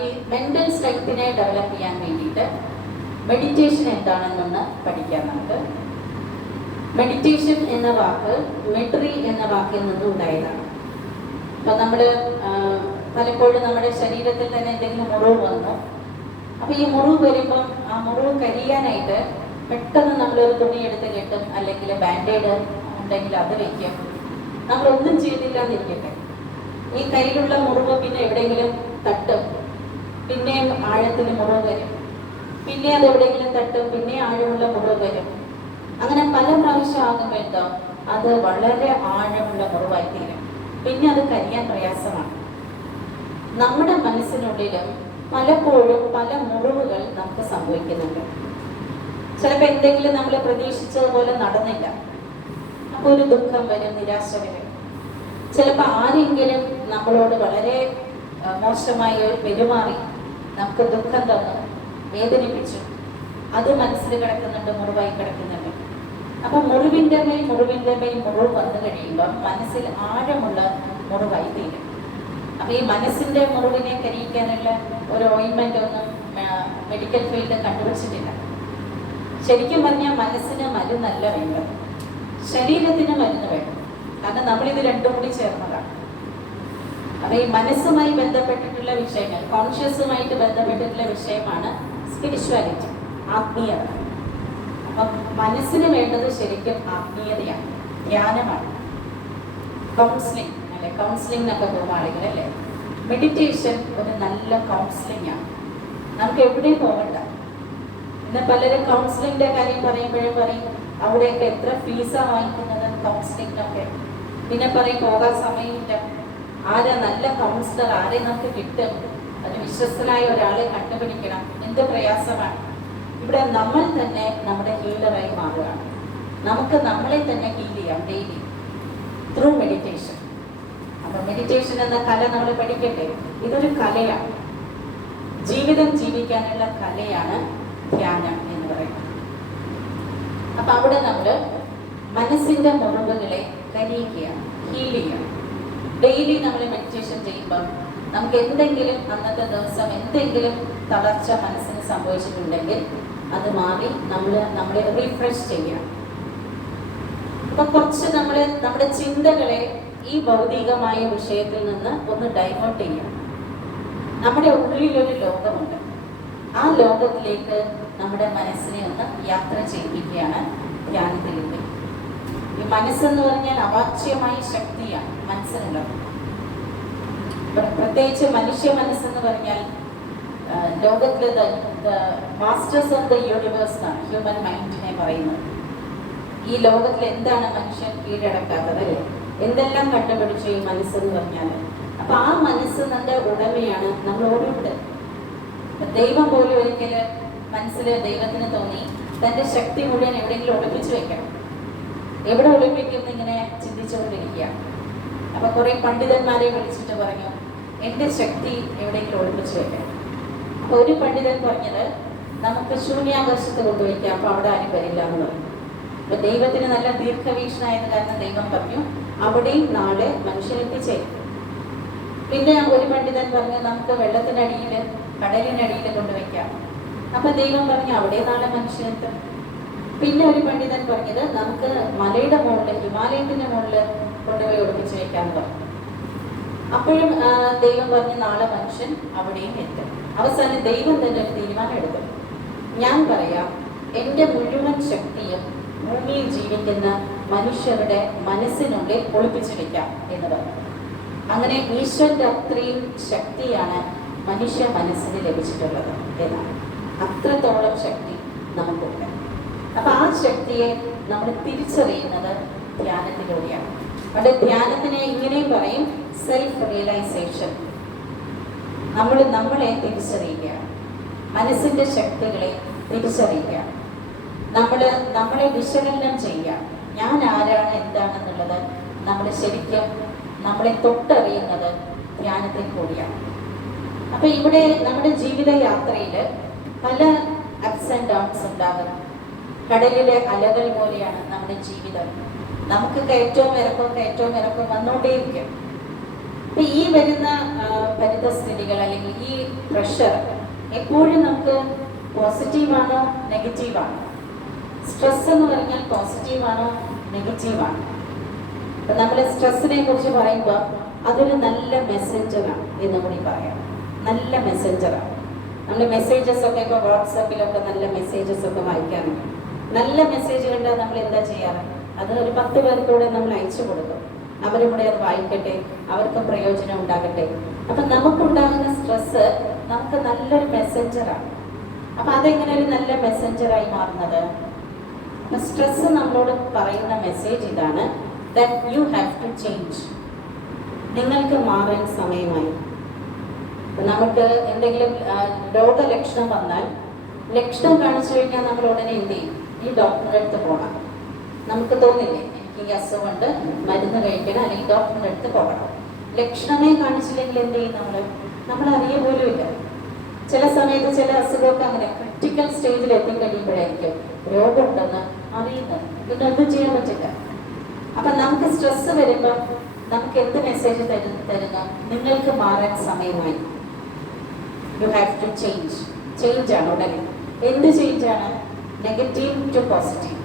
ഈ മെന്റൽ സ്ട്രെങ്തിനെ ഡെവലപ്പ് ചെയ്യാൻ വേണ്ടിയിട്ട് മെഡിറ്റേഷൻ എന്താണെന്നൊന്ന് പഠിക്കാം നമുക്ക്. മെഡിറ്റേഷൻ എന്ന വാക്ക് മെട്രി എന്ന വാക്കിൽ നിന്നും ഉണ്ടായതാണ്. അപ്പൊ നമ്മള് പലപ്പോഴും നമ്മുടെ ശരീരത്തിൽ തന്നെ എന്തെങ്കിലും മുറിവ് വന്നു. അപ്പൊ ഈ മുറിവ് വരുമ്പം ആ മുറിവ് കരിയാനായിട്ട് പെട്ടെന്ന് നമ്മളൊരു തുണി എടുത്ത് കെട്ടും, അല്ലെങ്കിൽ ബാൻഡേഡ് ഉണ്ടെങ്കിൽ അത് വയ്ക്കും. നമ്മളൊന്നും ചെയ്തില്ല എന്നിരിക്കട്ടെ, ഈ കയ്യിലുള്ള മുറിവ് പിന്നെ എവിടെയെങ്കിലും തട്ടും, പിന്നെയും ആഴത്തിന് മുറിവ് വരും, പിന്നെ അത് എവിടെയെങ്കിലും തട്ടും, പിന്നെ ആഴമുള്ള മുറിവ് വരും. അങ്ങനെ പല പ്രാവശ്യം ആകുമ്പോൾ എന്താ, അത് വളരെ ആഴമുള്ള മുറിവായി തീരും. പിന്നെ അത് കരിയാൻ പ്രയാസമാണ്. നമ്മുടെ മനസ്സിനുള്ളിലും പലപ്പോഴും പല മുറിവുകൾ നമുക്ക് സംഭവിക്കുന്നുണ്ട്. ചിലപ്പോൾ എന്തെങ്കിലും നമ്മൾ പ്രതീക്ഷിച്ചതുപോലെ നടന്നില്ല, അപ്പോൾ ഒരു ദുഃഖം വരും, നിരാശ വരും. ചിലപ്പോൾ ആരെങ്കിലും നമ്മളോട് വളരെ മോശമായി പെരുമാറി നമുക്ക് ദുഃഖം തന്നു, വേദനിപ്പിച്ചു, അത് മനസ്സിൽ കിടക്കുന്നുണ്ട്, മുറിവായി കിടക്കുന്നുണ്ട്. അപ്പൊ മുറിവിന്റെ മേൽ മുറിവ് വന്നു കഴിയുമ്പോൾ മനസ്സിൽ ആഴമുള്ള മുറിവായി തീരും. അപ്പൊ ഈ മനസ്സിന്റെ മുറിവിനെ കരിയിക്കാനുള്ള ഒരു ഓയിൻമെന്റ് ഒന്നും മെഡിക്കൽ ഫീൽഡ് കണ്ടുപിടിച്ചിട്ടില്ല. ശരിക്കും പറഞ്ഞാൽ മനസ്സിന് മരുന്നല്ല വേണ്ടത്, ശരീരത്തിന് മരുന്ന് വേണം. കാരണം നമ്മളിത് രണ്ടും കൂടി ചേർന്നതാണ്. അപ്പൊ ഈ മനസ്സുമായി ബന്ധപ്പെട്ടിട്ടുള്ള വിഷയങ്ങൾ, കോൺഷ്യസുമായിട്ട് ബന്ധപ്പെട്ടിട്ടുള്ള വിഷയമാണ് സ്പിരിച്വാലിറ്റി, ആത്മീയത. അപ്പം മനസ്സിന് വേണ്ടത് ശരിക്കും ആത്മീയതയാണ്, ധ്യാനമാണ്, കൗൺസിലിംഗ് അല്ലെ, കൗൺസിലിംഗ് എന്നൊക്കെ പോകുന്ന ആളുകൾ അല്ലേ. മെഡിറ്റേഷൻ ഒരു നല്ല കൗൺസിലിംഗ് ആണ്. നമുക്ക് എവിടെയും പോകണ്ട. ഇന്ന് പലരും കൗൺസിലിംഗിന്റെ കാര്യം പറയുമ്പോഴും പറയും അവിടെയൊക്കെ എത്ര ഫീസാണ് വാങ്ങിക്കുന്നത് കൗൺസിലിംഗിനൊക്കെ. പിന്നെ പറയും പോകാൻ സമയമില്ല. ആരാ നല്ല കൗൺസിലർ, ആരെ നമുക്ക് കിട്ടും, അത് വിശ്വസ്തനായ ഒരാളെ കണ്ടുപിടിക്കണം, എന്ത് പ്രയാസമാണ്. ഇവിടെ നമ്മൾ തന്നെ നമ്മുടെ ഹീലറായി മാറുകയാണ്. നമുക്ക് നമ്മളെ തന്നെ ഹീൽ ചെയ്യാം ഡെയിലി ത്രൂ മെഡിറ്റേഷൻ. അപ്പൊ മെഡിറ്റേഷൻ എന്ന കല നമ്മൾ പഠിക്കട്ടെ. ഇതൊരു കലയാണ്, ജീവിതം ജീവിക്കാനുള്ള കലയാണ് ധ്യാനം എന്ന് പറയുന്നത്. അപ്പൊ അവിടെ നമ്മൾ മനസ്സിന്റെ മുറിവുകളെ കരിയിക്കുകയാണ്, ഹീൽ ചെയ്യണം. ഡെയിലി നമ്മൾ മെഡിറ്റേഷൻ ചെയ്യുമ്പോൾ നമുക്ക് എന്തെങ്കിലും അന്നത്തെ ദിവസം എന്തെങ്കിലും തളർച്ച മനസ്സിന് സംഭവിച്ചിട്ടുണ്ടെങ്കിൽ അത് മാറി നമ്മളെ റീഫ്രഷ് ചെയ്യാം. അപ്പൊ കുറച്ച് നമ്മുടെ ചിന്തകളെ ഈ ഭൗതികമായ വിഷയത്തിൽ നിന്ന് ഒന്ന് ഡൈവേർട്ട് ചെയ്യാം. നമ്മുടെ ഉള്ളിലൊരു ലോകമുണ്ട്, ആ ലോകത്തിലേക്ക് നമ്മുടെ മനസ്സിനെ ഒന്ന് യാത്ര ചെയ്യിപ്പിക്കുകയാണ് ധ്യാനത്തിലൂടെ. ഈ മനസ്സെന്ന് പറഞ്ഞാൽ അവാച്യമായ ശക്തിയാണ് മനസ്സിനുള്ളത്. പ്രത്യേകിച്ച് മനുഷ്യ മനസ്സെന്ന് പറഞ്ഞാൽ ലോകത്തിലെ മാസ്റ്റേഴ്സ് ഓഫ് ദ യൂണിവേഴ്സ് ആണ് ഹ്യൂമൻ മൈൻഡിനെ പറയുന്നത്. ഈ ലോകത്തിൽ എന്താണ് മനുഷ്യൻ കീഴടക്കാത്തത്, എന്തെല്ലാം കണ്ടുപിടിച്ചു ഈ മനസ്സെന്ന് പറഞ്ഞാൽ. അപ്പൊ ആ മനസ്സിന്റെ ഉടമയാണ് നമ്മൾ ഓരോരുത്തർ. ദൈവം പോലും ഒരിക്കൽ മനസ്സിൽ ദൈവത്തിന് തോന്നി തന്റെ ശക്തി മുഴുവൻ എവിടെയെങ്കിലും ഒളിപ്പിച്ചു വെക്കണം. എവിടെ ഒളിപ്പിക്കും ഇങ്ങനെ ചിന്തിച്ചുകൊണ്ടിരിക്കുക. അപ്പൊ കുറെ പണ്ഡിതന്മാരെ വിളിച്ചിട്ട് പറഞ്ഞു എന്റെ ശക്തി എവിടെയെങ്കിലും ഒളിപ്പിച്ചു വെക്കണം. അപ്പൊ ഒരു പണ്ഡിതൻ പറഞ്ഞത് നമുക്ക് ശൂന്യാകാശത്ത് കൊണ്ടുവയ്ക്കാം, അപ്പൊ അവിടെ ആരും വരില്ല എന്ന് പറഞ്ഞു. അപ്പൊ ദൈവത്തിന് നല്ല ദീർഘവീക്ഷണായത് കാരണം ദൈവം പറഞ്ഞു അവിടെയും നാളെ മനുഷ്യരെത്തിച്ചേരും. പിന്നെ ഒരു പണ്ഡിതൻ പറഞ്ഞു നമുക്ക് വെള്ളത്തിനടിയിൽ കടലിനടിയിൽ കൊണ്ടുവയ്ക്കാം, അപ്പൊ ദൈവം പറഞ്ഞു അവിടെ നാളെ മനുഷ്യനെത്തും. പിന്നെ ഒരു പണ്ഡിതൻ പറഞ്ഞത് നമുക്ക് മലയുടെ മുകളിൽ, ഹിമാലയത്തിന്റെ മുകളിൽ കൊണ്ടുപോയി ഒളിപ്പിച്ച് വെക്കാന്ന് പറഞ്ഞു. അപ്പോഴും ദൈവം പറഞ്ഞു നാളെ മനുഷ്യൻ അവിടെയും എത്തും. അവസാനം ദൈവം തന്നെ ഒരു തീരുമാനം എടുത്തു. ഞാൻ പറയാം, എൻ്റെ മുഴുവൻ ശക്തിയും ഭൂമിയിൽ ജീവിക്കുന്ന മനുഷ്യരുടെ മനസ്സിനുള്ളിൽ ഒളിപ്പിച്ചു വെക്കാം എന്ന് പറഞ്ഞു. അങ്ങനെ ഈശ്വരന്റെ അത്രയും ശക്തിയാണ് മനുഷ്യ മനസ്സിന് ലഭിച്ചിട്ടുള്ളത് എന്നാണ്. അത്രത്തോളം ശക്തി നമുക്കുണ്ട്. അപ്പൊ ആ ശക്തിയെ നമ്മൾ തിരിച്ചറിയുന്നത് ധ്യാനത്തിലൂടെയാണ്. അവിടെ ധ്യാനത്തിനെ ഇങ്ങനെയും പറയും, സെൽഫ് റിയലൈസേഷൻ. നമ്മളെ തിരിച്ചറിയുകയാണ്, മനസ്സിന്റെ ശക്തികളെ തിരിച്ചറിയുകയാണ്. നമ്മളെ വിശകലനം ചെയ്യുക. ഞാൻ ആരാണ്, എന്താണെന്നുള്ളത് നമ്മൾ ശരിക്കും നമ്മളെ തൊട്ടറിയുന്നത് ധ്യാനത്തിൽ കൂടിയാണ്. അപ്പൊ ഇവിടെ നമ്മുടെ ജീവിത യാത്രയിൽ പല അപ്സ് ആൻഡ് ഡൗൺസ് ഉണ്ടാകും. കടലിലെ അലകൾ പോലെയാണ് നമ്മുടെ ജീവിതം. നമുക്ക് കയറ്റവും ഇറക്കവും വന്നുകൊണ്ടേയിരിക്കും. അപ്പൊ ഈ വരുന്ന പരിതസ്ഥിതികൾ അല്ലെങ്കിൽ ഈ പ്രഷർ എപ്പോഴും നമുക്ക് പോസിറ്റീവാണോ നെഗറ്റീവാണോ? സ്ട്രെസ് എന്ന് പറഞ്ഞാൽ പോസിറ്റീവാണോ നെഗറ്റീവാണോ? അപ്പൊ നമ്മൾ സ്ട്രെസ്സിനെ കുറിച്ച് പറയുമ്പോൾ അതൊരു നല്ല മെസ്സഞ്ചറാണ് എന്ന് കൂടി പറയാം. നല്ല മെസ്സഞ്ചറാണ്. നമ്മുടെ മെസ്സേജസ് ഒക്കെ ഇപ്പോൾ വാട്സാപ്പിലൊക്കെ നല്ല മെസ്സേജസ് ഒക്കെ വായിക്കാറുണ്ട്. നല്ല മെസ്സേജ് കണ്ടാൽ നമ്മൾ എന്താ ചെയ്യാറ്? അത് ഒരു 10 പേർക്കൂടെ നമ്മൾ അയച്ചു കൊടുക്കും. അവരും കൂടെ അത് വായിക്കട്ടെ, അവർക്ക് പ്രയോജനം ഉണ്ടാകട്ടെ. അപ്പൊ നമുക്കുണ്ടാകുന്ന സ്ട്രെസ് നമുക്ക് നല്ലൊരു മെസ്സഞ്ചറാണ്. അപ്പൊ അതെങ്ങനെ ഒരു നല്ല മെസ്സഞ്ചറായി മാറുന്നത്? സ്ട്രെസ് നമ്മളോട് പറയുന്ന മെസ്സേജ് ഇതാണ്, that you have to change. നിങ്ങൾക്ക് മാറാൻ സമയമായി. നമുക്ക് എന്തെങ്കിലും രോഗലക്ഷണം വന്നാൽ, ലക്ഷണം കാണിച്ചു കഴിഞ്ഞാൽ നമ്മൾ ഉടനെ എന്ത് ചെയ്യും? ഈ ഡോക്ടറുടെ അടുത്ത് പോകണം. നമുക്ക് തോന്നില്ലേ, എനിക്ക് ഈ അസുഖമുണ്ട്, മരുന്ന് കഴിക്കണം, അല്ലെങ്കിൽ ഡോക്ടറിൻ്റെ അടുത്ത് പോകണം. ലക്ഷണമേ കാണിച്ചില്ലെങ്കിൽ എന്ത് ചെയ്യും? നമ്മൾ അറിയ പോലും ഇല്ല. ചില സമയത്ത് ചില അസുഖമൊക്കെ അങ്ങനെ ക്രിട്ടിക്കൽ സ്റ്റേജിൽ എത്തിക്കഴിയുമ്പോഴായിരിക്കും രോഗമുണ്ടെന്ന് അറിയുന്നത്. പിന്നെ ഒന്നും ചെയ്യാൻ പറ്റില്ല. അപ്പൊ നമുക്ക് സ്ട്രെസ് വരുമ്പോൾ നമുക്ക് എന്ത് മെസ്സേജ് തരുന്നു? നിങ്ങൾക്ക് മാറാൻ സമയമായി. You have to change. ചേഞ്ചാണ് ഉടനെ. എന്ത് ചേഞ്ചാണ്? Negative to positive.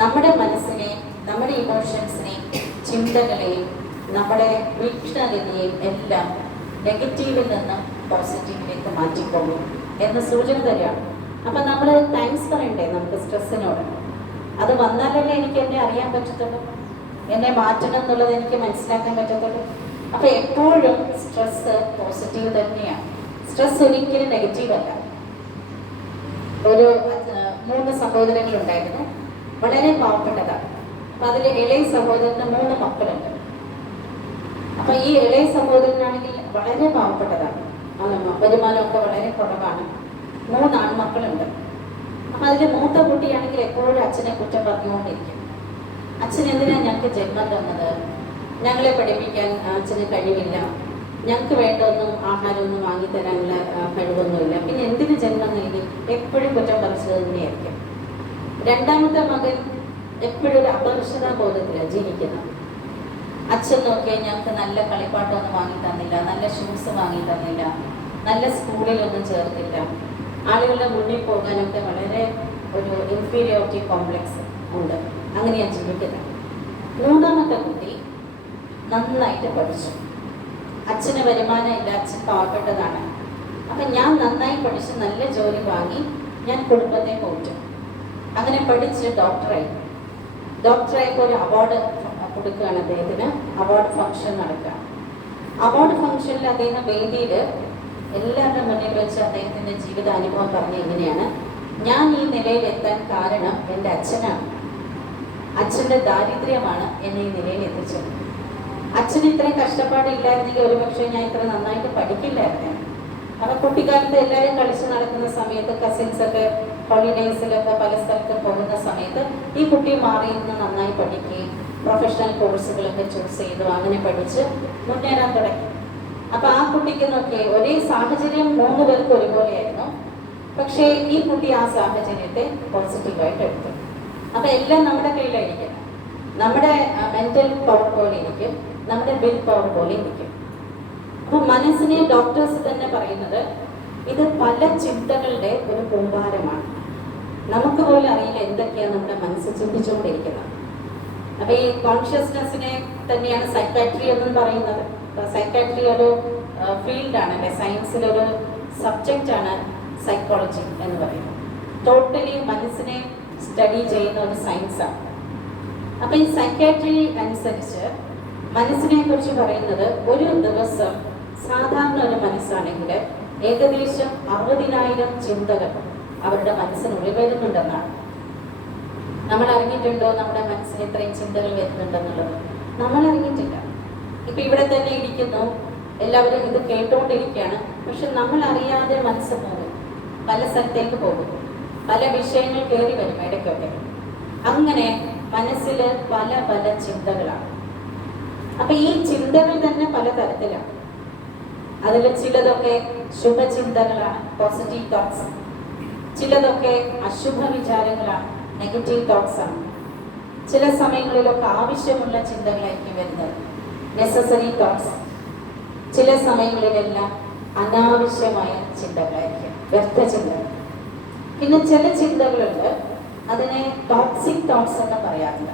നമ്മുടെ മനസ്സിനെ, നമ്മുടെ ഇമോഷൻസിനെയും ചിന്തകളെയും നമ്മുടെ വീക്ഷണഗതിയെയും എല്ലാം നെഗറ്റീവിൽ നിന്നും പോസിറ്റീവിലേക്ക് മാറ്റിക്കൊള്ളൂ എന്ന സൂചന തരികയാണ്. അപ്പം നമ്മൾ താങ്ക്സ് പറയണ്ടേ നമുക്ക് സ്ട്രെസ്സിനോട്? അത് വന്നാലല്ലേ എനിക്ക് എന്നെ അറിയാൻ പറ്റത്തുള്ളൂ, എന്നെ മാറ്റണം എന്നുള്ളത് എനിക്ക് മനസ്സിലാക്കാൻ പറ്റത്തുള്ളൂ. അപ്പം എപ്പോഴും സ്ട്രെസ് പോസിറ്റീവ് തന്നെയാണ്. സ്ട്രെസ് ഒരിക്കലും നെഗറ്റീവ് അല്ല. ഒരു 3 സഹോദരങ്ങളുണ്ടായിരുന്നു, വളരെ പാവപ്പെട്ടതാണ്. അപ്പം അതിൽ ഇളയ സഹോദരന് 3 മക്കളുണ്ട്. അപ്പം ഈ ഇളയ സഹോദരനാണെങ്കിൽ വളരെ പാവപ്പെട്ടതാണ്, വരുമാനമൊക്കെ വളരെ കുറവാണ്. 3 ആൺമക്കളുണ്ട്. അപ്പം അതിൽ മൂത്ത കുട്ടിയാണെങ്കിൽ എപ്പോഴും അച്ഛനെ കുറ്റം പറഞ്ഞുകൊണ്ടിരിക്കും. അച്ഛൻ എന്തിനാണ് ഞങ്ങൾക്ക് ജന്മം തന്നത്? ഞങ്ങളെ പഠിപ്പിക്കാൻ അച്ഛന് കഴിവില്ല, ഞങ്ങൾക്ക് വേണ്ടൊന്നും ആഹാരമൊന്നും വാങ്ങിത്തരാനുള്ള കഴിവൊന്നുമില്ല, പിന്നെ എന്തിന് ജന്മം നൽകി? എപ്പോഴും കുറ്റം പറിച്ചത് തന്നെയായിരിക്കും. രണ്ടാമത്തെ മകൻ എപ്പോഴും ഒരു അപകർഷതാ ബോധത്തിലാണ് ജീവിക്കുന്നത്. അച്ഛൻ നോക്കിയാൽ ഞങ്ങൾക്ക് നല്ല കളിപ്പാട്ടമൊന്നും വാങ്ങി തന്നില്ല, നല്ല ഷൂസ് വാങ്ങി തന്നില്ല, നല്ല സ്കൂളിലൊന്നും ചേർത്തില്ല. ആളുകളുടെ മുന്നിൽ പോകാനൊക്കെ വളരെ ഒരു ഇൻഫീരിയോറിറ്റി കോംപ്ലക്സ് ഉണ്ട്. അങ്ങനെയാണ് ജീവിക്കുന്നത്. മൂന്നാമത്തെ കുട്ടി നന്നായിട്ട് പഠിച്ചു. അച്ഛന് വരുമാനമില്ല, അച്ഛൻ പാവപ്പെട്ടതാണ്. അപ്പം ഞാൻ നന്നായി പഠിച്ച് നല്ല ജോലി വാങ്ങി ഞാൻ കുടുംബത്തെ പോറ്റു. അങ്ങനെ പഠിച്ച് ഡോക്ടറായപ്പോൾ ഒരു അവാർഡ് കൊടുക്കുകയാണ് അദ്ദേഹത്തിന്. അവാർഡ് ഫംഗ്ഷൻ നടക്കുക. അവാർഡ് ഫംഗ്ഷനിൽ അദ്ദേഹം വേദിയിൽ എല്ലാവരുടെ മുന്നിൽ വെച്ച് അദ്ദേഹത്തിൻ്റെ ജീവിതാനുഭവം പറഞ്ഞ് എങ്ങനെയാണ്, ഞാൻ ഈ നിലയിൽ എത്താൻ കാരണം എൻ്റെ അച്ഛനാണ്. അച്ഛൻ്റെ ദാരിദ്ര്യമാണ് എന്നെ ഈ നിലയിൽ എത്തിച്ചത്. അച്ഛന് ഇത്രയും കഷ്ടപ്പാടില്ലായിരുന്നെങ്കിൽ ഒരുപക്ഷെ ഞാൻ ഇത്ര നന്നായിട്ട് പഠിക്കില്ലായിരുന്നു. അപ്പം കുട്ടിക്കാലത്ത് എല്ലാവരും കളിച്ച് നടക്കുന്ന സമയത്ത്, കസിൻസൊക്കെ ഹോളിഡേയ്സിലൊക്കെ പല സ്ഥലത്തും പോകുന്ന സമയത്ത് ഈ കുട്ടി മാറി നിന്ന് നന്നായി പഠിക്കുകയും പ്രൊഫഷണൽ കോഴ്സുകളൊക്കെ ചൂസ് ചെയ്തു. അങ്ങനെ പഠിച്ച് മുന്നേറാൻ തുടങ്ങി. അപ്പം ആ കുട്ടിക്ക് നോക്കി ഒരേ സാഹചര്യം 3 പേർക്ക് ഒരുപോലെയായിരുന്നു. പക്ഷേ ഈ കുട്ടി ആ സാഹചര്യത്തെ പോസിറ്റീവായിട്ട് എടുത്തു. അപ്പം എല്ലാം നമ്മുടെ കയ്യിലായിരിക്കും. നമ്മുടെ മെൻ്റൽ പവർ പോലെ ഇരിക്കും, നമ്മുടെ വിൽ പവർ പോലെ ഇരിക്കും. അപ്പം മനസ്സിനെ ഡോക്ടേഴ്സ് തന്നെ പറയുന്നത് ഇത് പല ചിന്തകളുടെ ഒരു കൂമ്പാരമാണ്. നമുക്ക് പോലും അറിയില്ല എന്തൊക്കെയാണ് നമ്മുടെ മനസ്സ് ചിന്തിച്ചുകൊണ്ടിരിക്കുന്നത്. അപ്പൊ ഈ കോൺഷ്യസ്നെസ്സിനെ തന്നെയാണ് സൈക്കാട്രി എന്നും പറയുന്നത്. സൈക്കാട്രി ഒരു ഫീൽഡാണ് അല്ലെ, സയൻസിലൊരു സബ്ജക്റ്റാണ് സൈക്കോളജി എന്ന് പറയുന്നത്. ടോട്ടലി മനസ്സിനെ സ്റ്റഡി ചെയ്യുന്ന ഒരു സയൻസാണ്. അപ്പൊ ഈ സൈക്കാട്രി അനുസരിച്ച് മനസ്സിനെ കുറിച്ച് പറയുന്നത്, ഒരു ദിവസം സാധാരണ ഒരു മനസ്സാണെങ്കിൽ ഏകദേശം 60,000 ചിന്തകൾ അവരുടെ മനസ്സിനുള്ളിൽ വരുന്നുണ്ടെന്നാണ്. നമ്മൾ അറിഞ്ഞിട്ടുണ്ടോ നമ്മുടെ മനസ്സിന് ഇത്രയും ചിന്തകൾ വരുന്നുണ്ടെന്നുള്ളത്? നമ്മൾ അറിഞ്ഞിട്ടില്ല. ഇപ്പൊ ഇവിടെ തന്നെ ഇരിക്കുന്നു, എല്ലാവരും ഇത് കേട്ടുകൊണ്ടിരിക്കുകയാണ്. പക്ഷെ നമ്മൾ അറിയാതെ മനസ്സ് പോകും, പല സ്ഥലത്തേക്ക് പോകും, പല വിഷയങ്ങൾ കയറി വരും ഇടയ്ക്കൊക്കെ. അങ്ങനെ മനസ്സിൽ പല പല ചിന്തകളാണ്. അപ്പൊ ഈ ചിന്തകൾ തന്നെ പല തരത്തിലാണ്. അതിൽ ചിലതൊക്കെ ശുഭചിന്തകളാണ്, പോസിറ്റീവ് തോട്ട്സ്. ചിലതൊക്കെ അശുഭ വിചാരങ്ങളാണ്, നെഗറ്റീവ് തോട്ട്സ് ആണ്. ചില സമയങ്ങളിലൊക്കെ ആവശ്യമുള്ള ചിന്തകളായിരിക്കും വരുന്നത്, നെസസറി തോട്ട്സ്. ചില സമയങ്ങളിലെല്ലാം അനാവശ്യമായ ചിന്തകളായിരിക്കും, വ്യർത്ഥ ചിന്തകൾ. പിന്നെ ചില ചിന്തകളുണ്ട്, അതിനെ ടോക്സിക് തോട്ട്സ് എന്ന് പറയാറില്ല.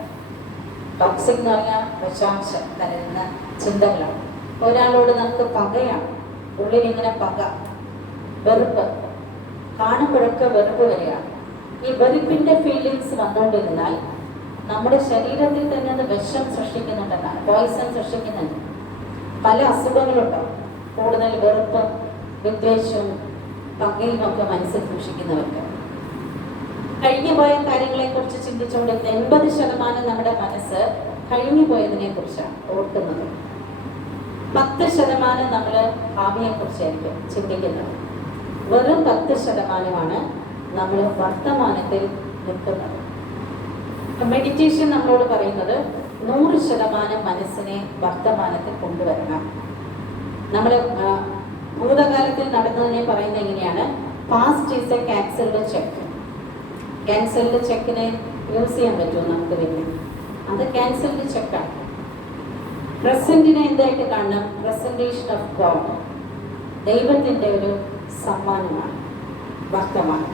ടോക്സിക് എന്ന് പറഞ്ഞാൽ വിഷാംശം കലരുന്ന ചിന്തകളാണ്. ഒരാളോട് നമുക്ക് പകയാണ്, ഉള്ളിൽ ഇങ്ങനെ പക, വെറുപ്പ്, കാണുമ്പോഴൊക്കെ വെറുപ്പ് വരികയാണ്. ഈ വെറുപ്പിന്റെ ഫീലിങ്സ് വന്നുകൊണ്ടിരുന്നാൽ നമ്മുടെ ശരീരത്തിൽ തന്നെ അത് വിഷം സൃഷ്ടിക്കുന്നുണ്ടെന്നാണ്, പോയിസൺ സൃഷ്ടിക്കുന്നുണ്ട്. പല അസുഖങ്ങളുണ്ടാവും കൂടുതൽ വെറുപ്പും വിദ്വേഷവും പകയും ഒക്കെ മനസ്സിൽ സൂക്ഷിക്കുന്നവർക്ക്. കഴിഞ്ഞു പോയ കാര്യങ്ങളെ കുറിച്ച് ചിന്തിച്ചുകൊണ്ടിരുന്ന 80% നമ്മുടെ മനസ്സ് കഴിഞ്ഞു പോയതിനെ കുറിച്ചാണ് ഓർക്കുന്നത്. 10% നമ്മൾ ഭാവിയെ കുറിച്ചായിരിക്കും ചിന്തിക്കുന്നത്. വെറും 10% നമ്മൾ വർത്തമാനത്തിൽ നിൽക്കുന്നത്. മെഡിറ്റേഷൻ നമ്മളോട് പറയുന്നത് 100% മനസ്സിനെ വർത്തമാനത്തിൽ കൊണ്ടുവരണം. നമ്മൾ ഭൂതകാലത്തിൽ നടന്നതിനെ പറയുന്നത് എങ്ങനെയാണ്? Past is a cancelled cheque. Cancelled ചെക്കിനെ യൂസ് ചെയ്യാൻ പറ്റുമോ നമുക്ക്? പിന്നെ അത് ക്യാൻസൽഡ് ചെക്കാണ്. പ്രസന്റിനെ എന്തായിട്ട് കാണണം? പ്രസന്റേഷൻ ഓഫ് ഗോഡ്, ദൈവത്തിൻ്റെ ഒരു സമ്മാനമാണ് വർത്തമാനം.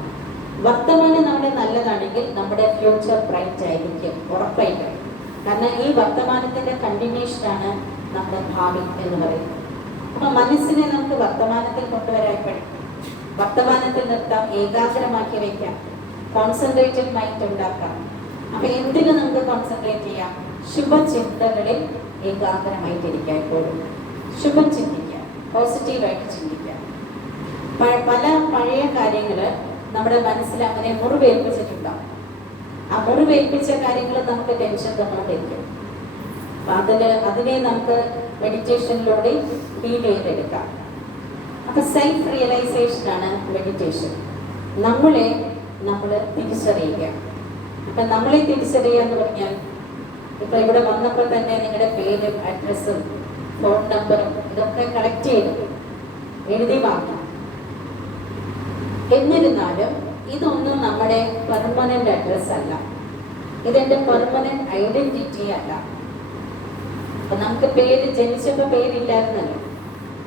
വർത്തമാനം നമ്മുടെ നല്ലതാണെങ്കിൽ നമ്മുടെ ഫ്യൂച്ചർ ബ്രൈറ്റ് ആയിരിക്കും, ഉറപ്പായിട്ടും. കാരണം ഈ വർത്തമാനത്തിൻ്റെ കണ്ടിന്യൂഷനാണ് നമ്മുടെ ഭാവി എന്ന് പറയുന്നത്. അപ്പം മനസ്സിനെ നമുക്ക് വർത്തമാനത്തിൽ കൊണ്ടുവരാൻ പഠിക്കും, വർത്തമാനത്തിൽ നിർത്താം, ഏകാഗ്രമാക്കി വയ്ക്കാം, കോൺസെൻട്രേറ്റഡ് മൈൻഡ് ഉണ്ടാക്കാം. അപ്പം എന്തിനു നമുക്ക് കോൺസെൻട്രേറ്റ് ചെയ്യാം? ശുഭചിന്തകളിൽ ഏകാഗ്രമായിട്ടിരിക്കാൻ, എപ്പോഴും ശുഭം ചിന്തിക്കാം, പോസിറ്റീവായിട്ട് ചിന്തിക്കാം. പല പഴയ കാര്യങ്ങൾ നമ്മുടെ മനസ്സിൽ അങ്ങനെ മുറിവേൽപ്പിച്ചിട്ടുണ്ടാവും. ആ മുറിവേൽപ്പിച്ച കാര്യങ്ങൾ നമുക്ക് ടെൻഷൻ തന്നുകൊണ്ടിരിക്കും. അപ്പം അതിനെ നമുക്ക് മെഡിറ്റേഷനിലൂടെ ഫീൽ ചെയ്തെടുക്കാം. അപ്പം സെൽഫ് റിയലൈസേഷനാണ് മെഡിറ്റേഷൻ. നമ്മൾ തിരിച്ചറിയുക. അപ്പം നമ്മളെ തിരിച്ചറിയുക എന്ന് പറഞ്ഞാൽ, ഇപ്പം ഇവിടെ വന്നപ്പോൾ തന്നെ നിങ്ങളുടെ പേരും അഡ്രസ്സും ഫോൺ നമ്പറും ഇതൊക്കെ കളക്ട് ചെയ്ത് എഴുതി വാങ്ങാം. എന്നിരുന്നാലും ഇതൊന്നും നമ്മുടെ പെർമനന്റ് അഡ്രസ് അല്ല, ഇതെന്റെ പെർമനന്റ് ഐഡന്റിറ്റി അല്ല. അപ്പൊ നമുക്ക് പേര്, ജനിച്ചപ്പോൾ പേരില്ലായിരുന്നല്ലോ,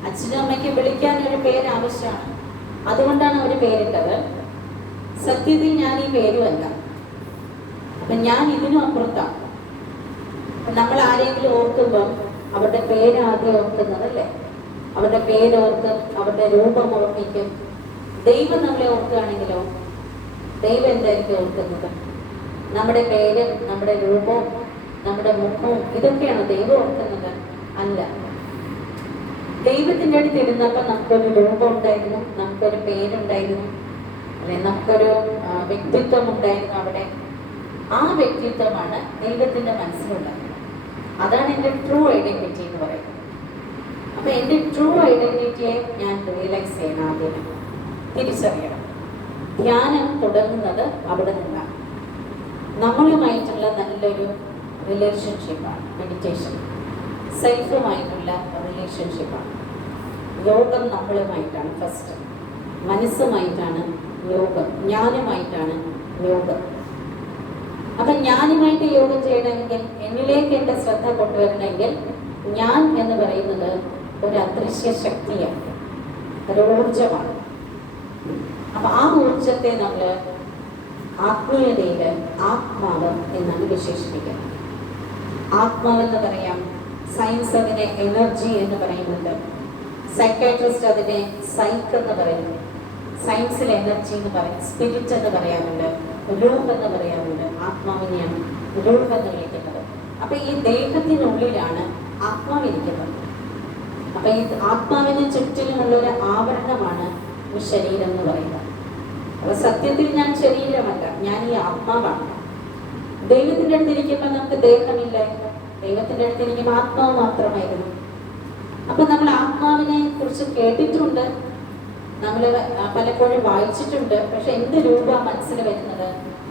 അച്ഛനും അമ്മയ്ക്ക് വിളിക്കാൻ ഒരു പേര് ആവശ്യമാണ്, അതുകൊണ്ടാണ് അവർ പേരിട്ടത്. സത്യത്തിൽ ഞാൻ ഈ പേരുമല്ല, അപ്പൊ ഞാൻ ഇതിനും അപ്പുറത്താണ്. നമ്മൾ ആരെങ്കിലും ഓർക്കുമ്പം അവരുടെ പേര് ആദ്യം ഓർക്കുന്നത് അല്ലേ? അവരുടെ പേരോർക്കും, അവരുടെ രൂപം ഓർമ്മിക്കും. ദൈവം നമ്മളെ ഓർക്കുകയാണെങ്കിലോ, ദൈവം എന്തായിരിക്കും ഓർക്കുന്നത്? നമ്മുടെ പേരും നമ്മുടെ രൂപവും നമ്മുടെ മുഖവും ഇതൊക്കെയാണ് ദൈവം ഓർക്കുന്നത്? അല്ല. ദൈവത്തിൻ്റെ അടുത്ത് ഇരുന്നപ്പോൾ നമുക്കൊരു രൂപം ഉണ്ടായിരുന്നു, നമുക്കൊരു പേരുണ്ടായിരുന്നു, അല്ലെ? നമുക്കൊരു വ്യക്തിത്വം ഉണ്ടായിരുന്നു അവിടെ. ആ വ്യക്തിത്വമാണ് ദൈവത്തിൻ്റെ മനസ്സിലുള്ളത്. അതാണ് എൻ്റെ ട്രൂ ഐഡന്റിറ്റി എന്ന് പറയുന്നത്. അപ്പൊ എൻ്റെ ട്രൂ ഐഡന്റിറ്റിയെ ഞാൻ റിയലൈസ് ചെയ്യണം, ആദ്യം തിരിച്ചറിയണം. ധ്യാനം തുടങ്ങുന്നത് അവിടെ നിന്നാണ്. നമ്മളുമായിട്ടുള്ള നല്ലൊരു റിലേഷൻഷിപ്പാണ് മെഡിറ്റേഷൻ. സെൽഫുമായിട്ടുള്ള റിലേഷൻഷിപ്പാണ്. യോഗം നമ്മളുമായിട്ടാണ് ഫസ്റ്റ്, മനസ്സുമായിട്ടാണ് യോഗം, ഞാനുമായിട്ടാണ് യോഗം. അപ്പം ഞാനുമായിട്ട് യോഗം ചെയ്യണമെങ്കിൽ, എന്നിലേക്ക് എൻ്റെ ശ്രദ്ധ കൊണ്ടുവരണമെങ്കിൽ, ഞാൻ എന്ന് പറയുന്നത് ഒരു അദൃശ്യ ശക്തിയാണ്, ഒരു ഊർജമാണ്. അപ്പൊ ആ ഊർജത്തെ നമ്മൾ ആത്മീയതയില് ആത്മാവ് എന്നാണ് വിശേഷിപ്പിക്കുന്നത്. ആത്മാവെന്ന് പറയാം, സയൻസ് അതിനെ എനർജി എന്ന് പറയുന്നുണ്ട്, സൈക്കാട്രിസ്റ്റ് അതിനെ സൈക്ക് എന്ന് പറയുന്നു, സയൻസിൽ എനർജി എന്ന് പറയും, സ്പിരിറ്റ് എന്ന് പറയാറുണ്ട്, രൂപ് എന്ന് പറയാറുണ്ട്, ആത്മാവിനെയാണ് രൂപ് എന്ന് വിളിക്കുന്നത്. അപ്പൊ ഈ ദേഹത്തിനുള്ളിലാണ് ആത്മാവിരിക്കുന്നത്. അപ്പൊ ഈ ആത്മാവിന് ചുറ്റിലുമുള്ള ഒരു ആവരണമാണ് ഈ ശരീരം എന്ന് പറയുന്നത്. അപ്പൊ സത്യത്തിൽ ഞാൻ ശരീരമല്ല, ഞാൻ ഈ ആത്മാവാണ്. ദൈവത്തിന്റെ അടുത്തിരിക്കുമ്പോൾ നമുക്ക് ദേഹമില്ലായിരുന്നു, ദൈവത്തിന്റെ അടുത്തിരിക്കുമ്പോൾ ആത്മാവ് മാത്രമായിരുന്നു. അപ്പൊ നമ്മൾ ആത്മാവിനെ കുറിച്ച് കേട്ടിട്ടുണ്ട്, നമ്മൾ പലപ്പോഴും വായിച്ചിട്ടുണ്ട്. പക്ഷെ എന്ത് രൂപ മനസ്സിൽ വരുന്നത്?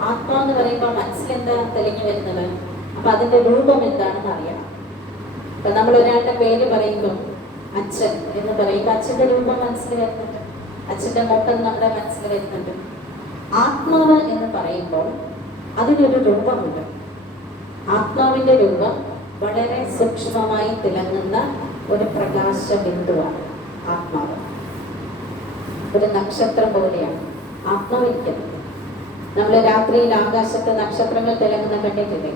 ആത്മാവെന്ന് പറയുമ്പോൾ മനസ്സിലെന്താ തെളിഞ്ഞു വരുന്നത്? അപ്പൊ അതിന്റെ രൂപം എന്താണെന്ന് അറിയണം. അപ്പൊ നമ്മൾ ഒരാളുടെ പേര് പറയുമ്പോൾ അച്ഛൻ എന്ന് പറയുമ്പോൾ അച്ഛന്റെ രൂപം മനസ്സിൽ വരുന്നുണ്ട്, അച്ഛന്റെ മുഖം നമ്മുടെ മനസ്സിൽ വരുന്നുണ്ട്. ആത്മാവ് എന്ന് പറയുമ്പോൾ അതിനൊരു രൂപമുണ്ട്. ആത്മാവിന്റെ രൂപം വളരെ സൂക്ഷ്മമായി തിളങ്ങുന്ന ഒരു പ്രകാശ ബിന്ദുവാണ് ആത്മാവ്. ഒരു നക്ഷത്രം പോലെയാണ് ആത്മാവിരിക്കുന്നത്. നമ്മൾ രാത്രിയിൽ ആകാശത്ത് നക്ഷത്രങ്ങൾ തിളങ്ങുന്ന കണ്ടിട്ടില്ലേ?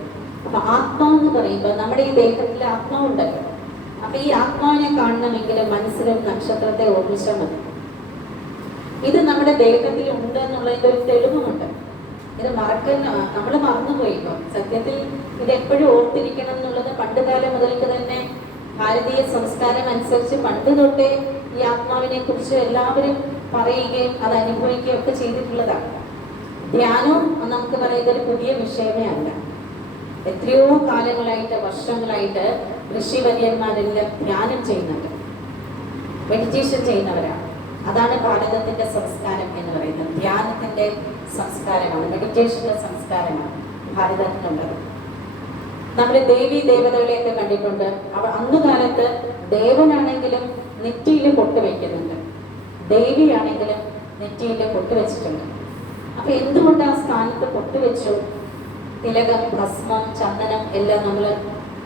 അപ്പൊ ആത്മാവ് എന്ന് പറയുമ്പോൾ നമ്മുടെ ഈ ദേഹത്തിൽ ആത്മാവുണ്ടല്ലോ. അപ്പൊ ഈ ആത്മാവിനെ കാണണമെങ്കിൽ മനസ്സിലൊരു നക്ഷത്രത്തെ ഓർമ്മിച്ചാൽ മതി. ഇത് നമ്മുടെ ദേഹത്തിൽ ഉണ്ട് എന്നുള്ളതിന്റെ ഒരു തെളിവുമുണ്ട്. ഇത് നമ്മൾ മറന്നുപോയിക്കോ. സത്യത്തിൽ ഇത് എപ്പോഴും ഓർത്തിരിക്കണം എന്നുള്ളത് പണ്ടുകാലം മുതൽക്ക് തന്നെ ഭാരതീയ സംസ്കാരം അനുസരിച്ച് പണ്ട് തൊട്ടേ ഈ ആത്മാവിനെ കുറിച്ച് എല്ലാവരും പറയുകയും അത് അനുഭവിക്കുകയും ഒക്കെ ചെയ്തിട്ടുള്ളതാണ്. ധ്യാനവും നമുക്ക് പറയുന്നത് ഒരു പുതിയ വിഷയമേ അല്ല. എത്രയോ കാലങ്ങളായിട്ട്, വർഷങ്ങളായിട്ട് ഋഷിവര്യന്മാരെല്ലാം ധ്യാനം ചെയ്യുന്നുണ്ട്, മെഡിറ്റേഷൻ ചെയ്യുന്നവരാണ്. അതാണ് ഭാരതത്തിന്റെ സംസ്കാരം എന്ന് പറയുന്നത്. ധ്യാനത്തിന്റെ സംസ്കാരമാണ്, മെഡിറ്റേഷന്റെ സംസ്കാരമാണ് ഭാരതത്തിനുള്ളത്. നമ്മൾ ദേവി ദേവതകളെയൊക്കെ കണ്ടിട്ടുണ്ട്. അന്ന് കാലത്ത് ദേവനാണെങ്കിലും നെറ്റിയിൽ പൊട്ട് വയ്ക്കുന്നുണ്ട്, ദേവിയാണെങ്കിലും നെറ്റിയിൽ പൊട്ട് വെച്ചിട്ടുണ്ട്. അപ്പൊ എന്തുകൊണ്ട് ആ സ്ഥാനത്ത് പൊട്ട് വെച്ചു? തിലകം, ഭസ്മം, ചന്ദനം എല്ലാം നമ്മൾ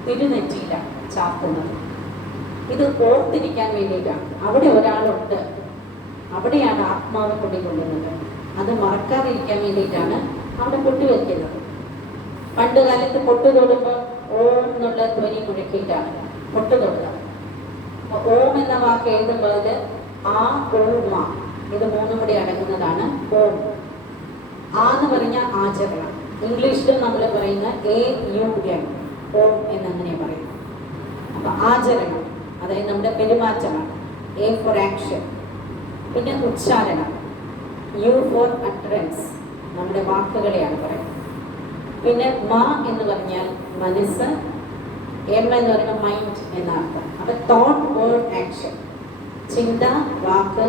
തിരുനെറ്റിയിലാണ് ചാർത്തുന്നത്. ഇത് ഓർത്തിരിക്കാൻ വേണ്ടിയിട്ടാണ്. അവിടെ ഒരാളുണ്ട്, അവിടെയാണ് ആത്മാവ് പൊട്ടിക്കൊള്ളുന്നത്. അത് മറക്കാതിരിക്കാൻ വേണ്ടിയിട്ടാണ് അവിടെ പൊട്ടുവെക്കുന്നത്. പണ്ട് കാലത്ത് പൊട്ടു തൊടുമ്പോൾ ഓം എന്നുള്ള ധ്വനി മുഴക്കിയിട്ടാണ് പൊട്ടു തൊടുക. ഓം എന്ന വാക്ക് എഴുതുമ്പോൾ അത് ആ, ഓ, മാ, ഇത് മൂന്നും കൂടി അടങ്ങുന്നതാണ് ഓം. ആ എന്ന് പറഞ്ഞാൽ ആചരണം. ഇംഗ്ലീഷിലും നമ്മൾ പറയുന്ന AUM, ഓം എന്നങ്ങനെ പറയുന്നു. അപ്പൊ ആചരണം, അതായത് നമ്മുടെ പെരുമാറ്റമാണ്. A for action. പിന്നെ ഉച്ചാരണം, U for utterance, നമ്മുടെ വാക്കുകളെയാണ് പറയുന്നത്. പിന്നെ മ എന്ന് പറഞ്ഞാൽ മനസ്സ്, M എന്ന് പറയുന്നത് മൈൻഡ് എന്നർത്ഥം. അപ്പൊ തോട്ട്, വേർഡ്, ആക്ഷൻ, ചിന്ത, വാക്ക്,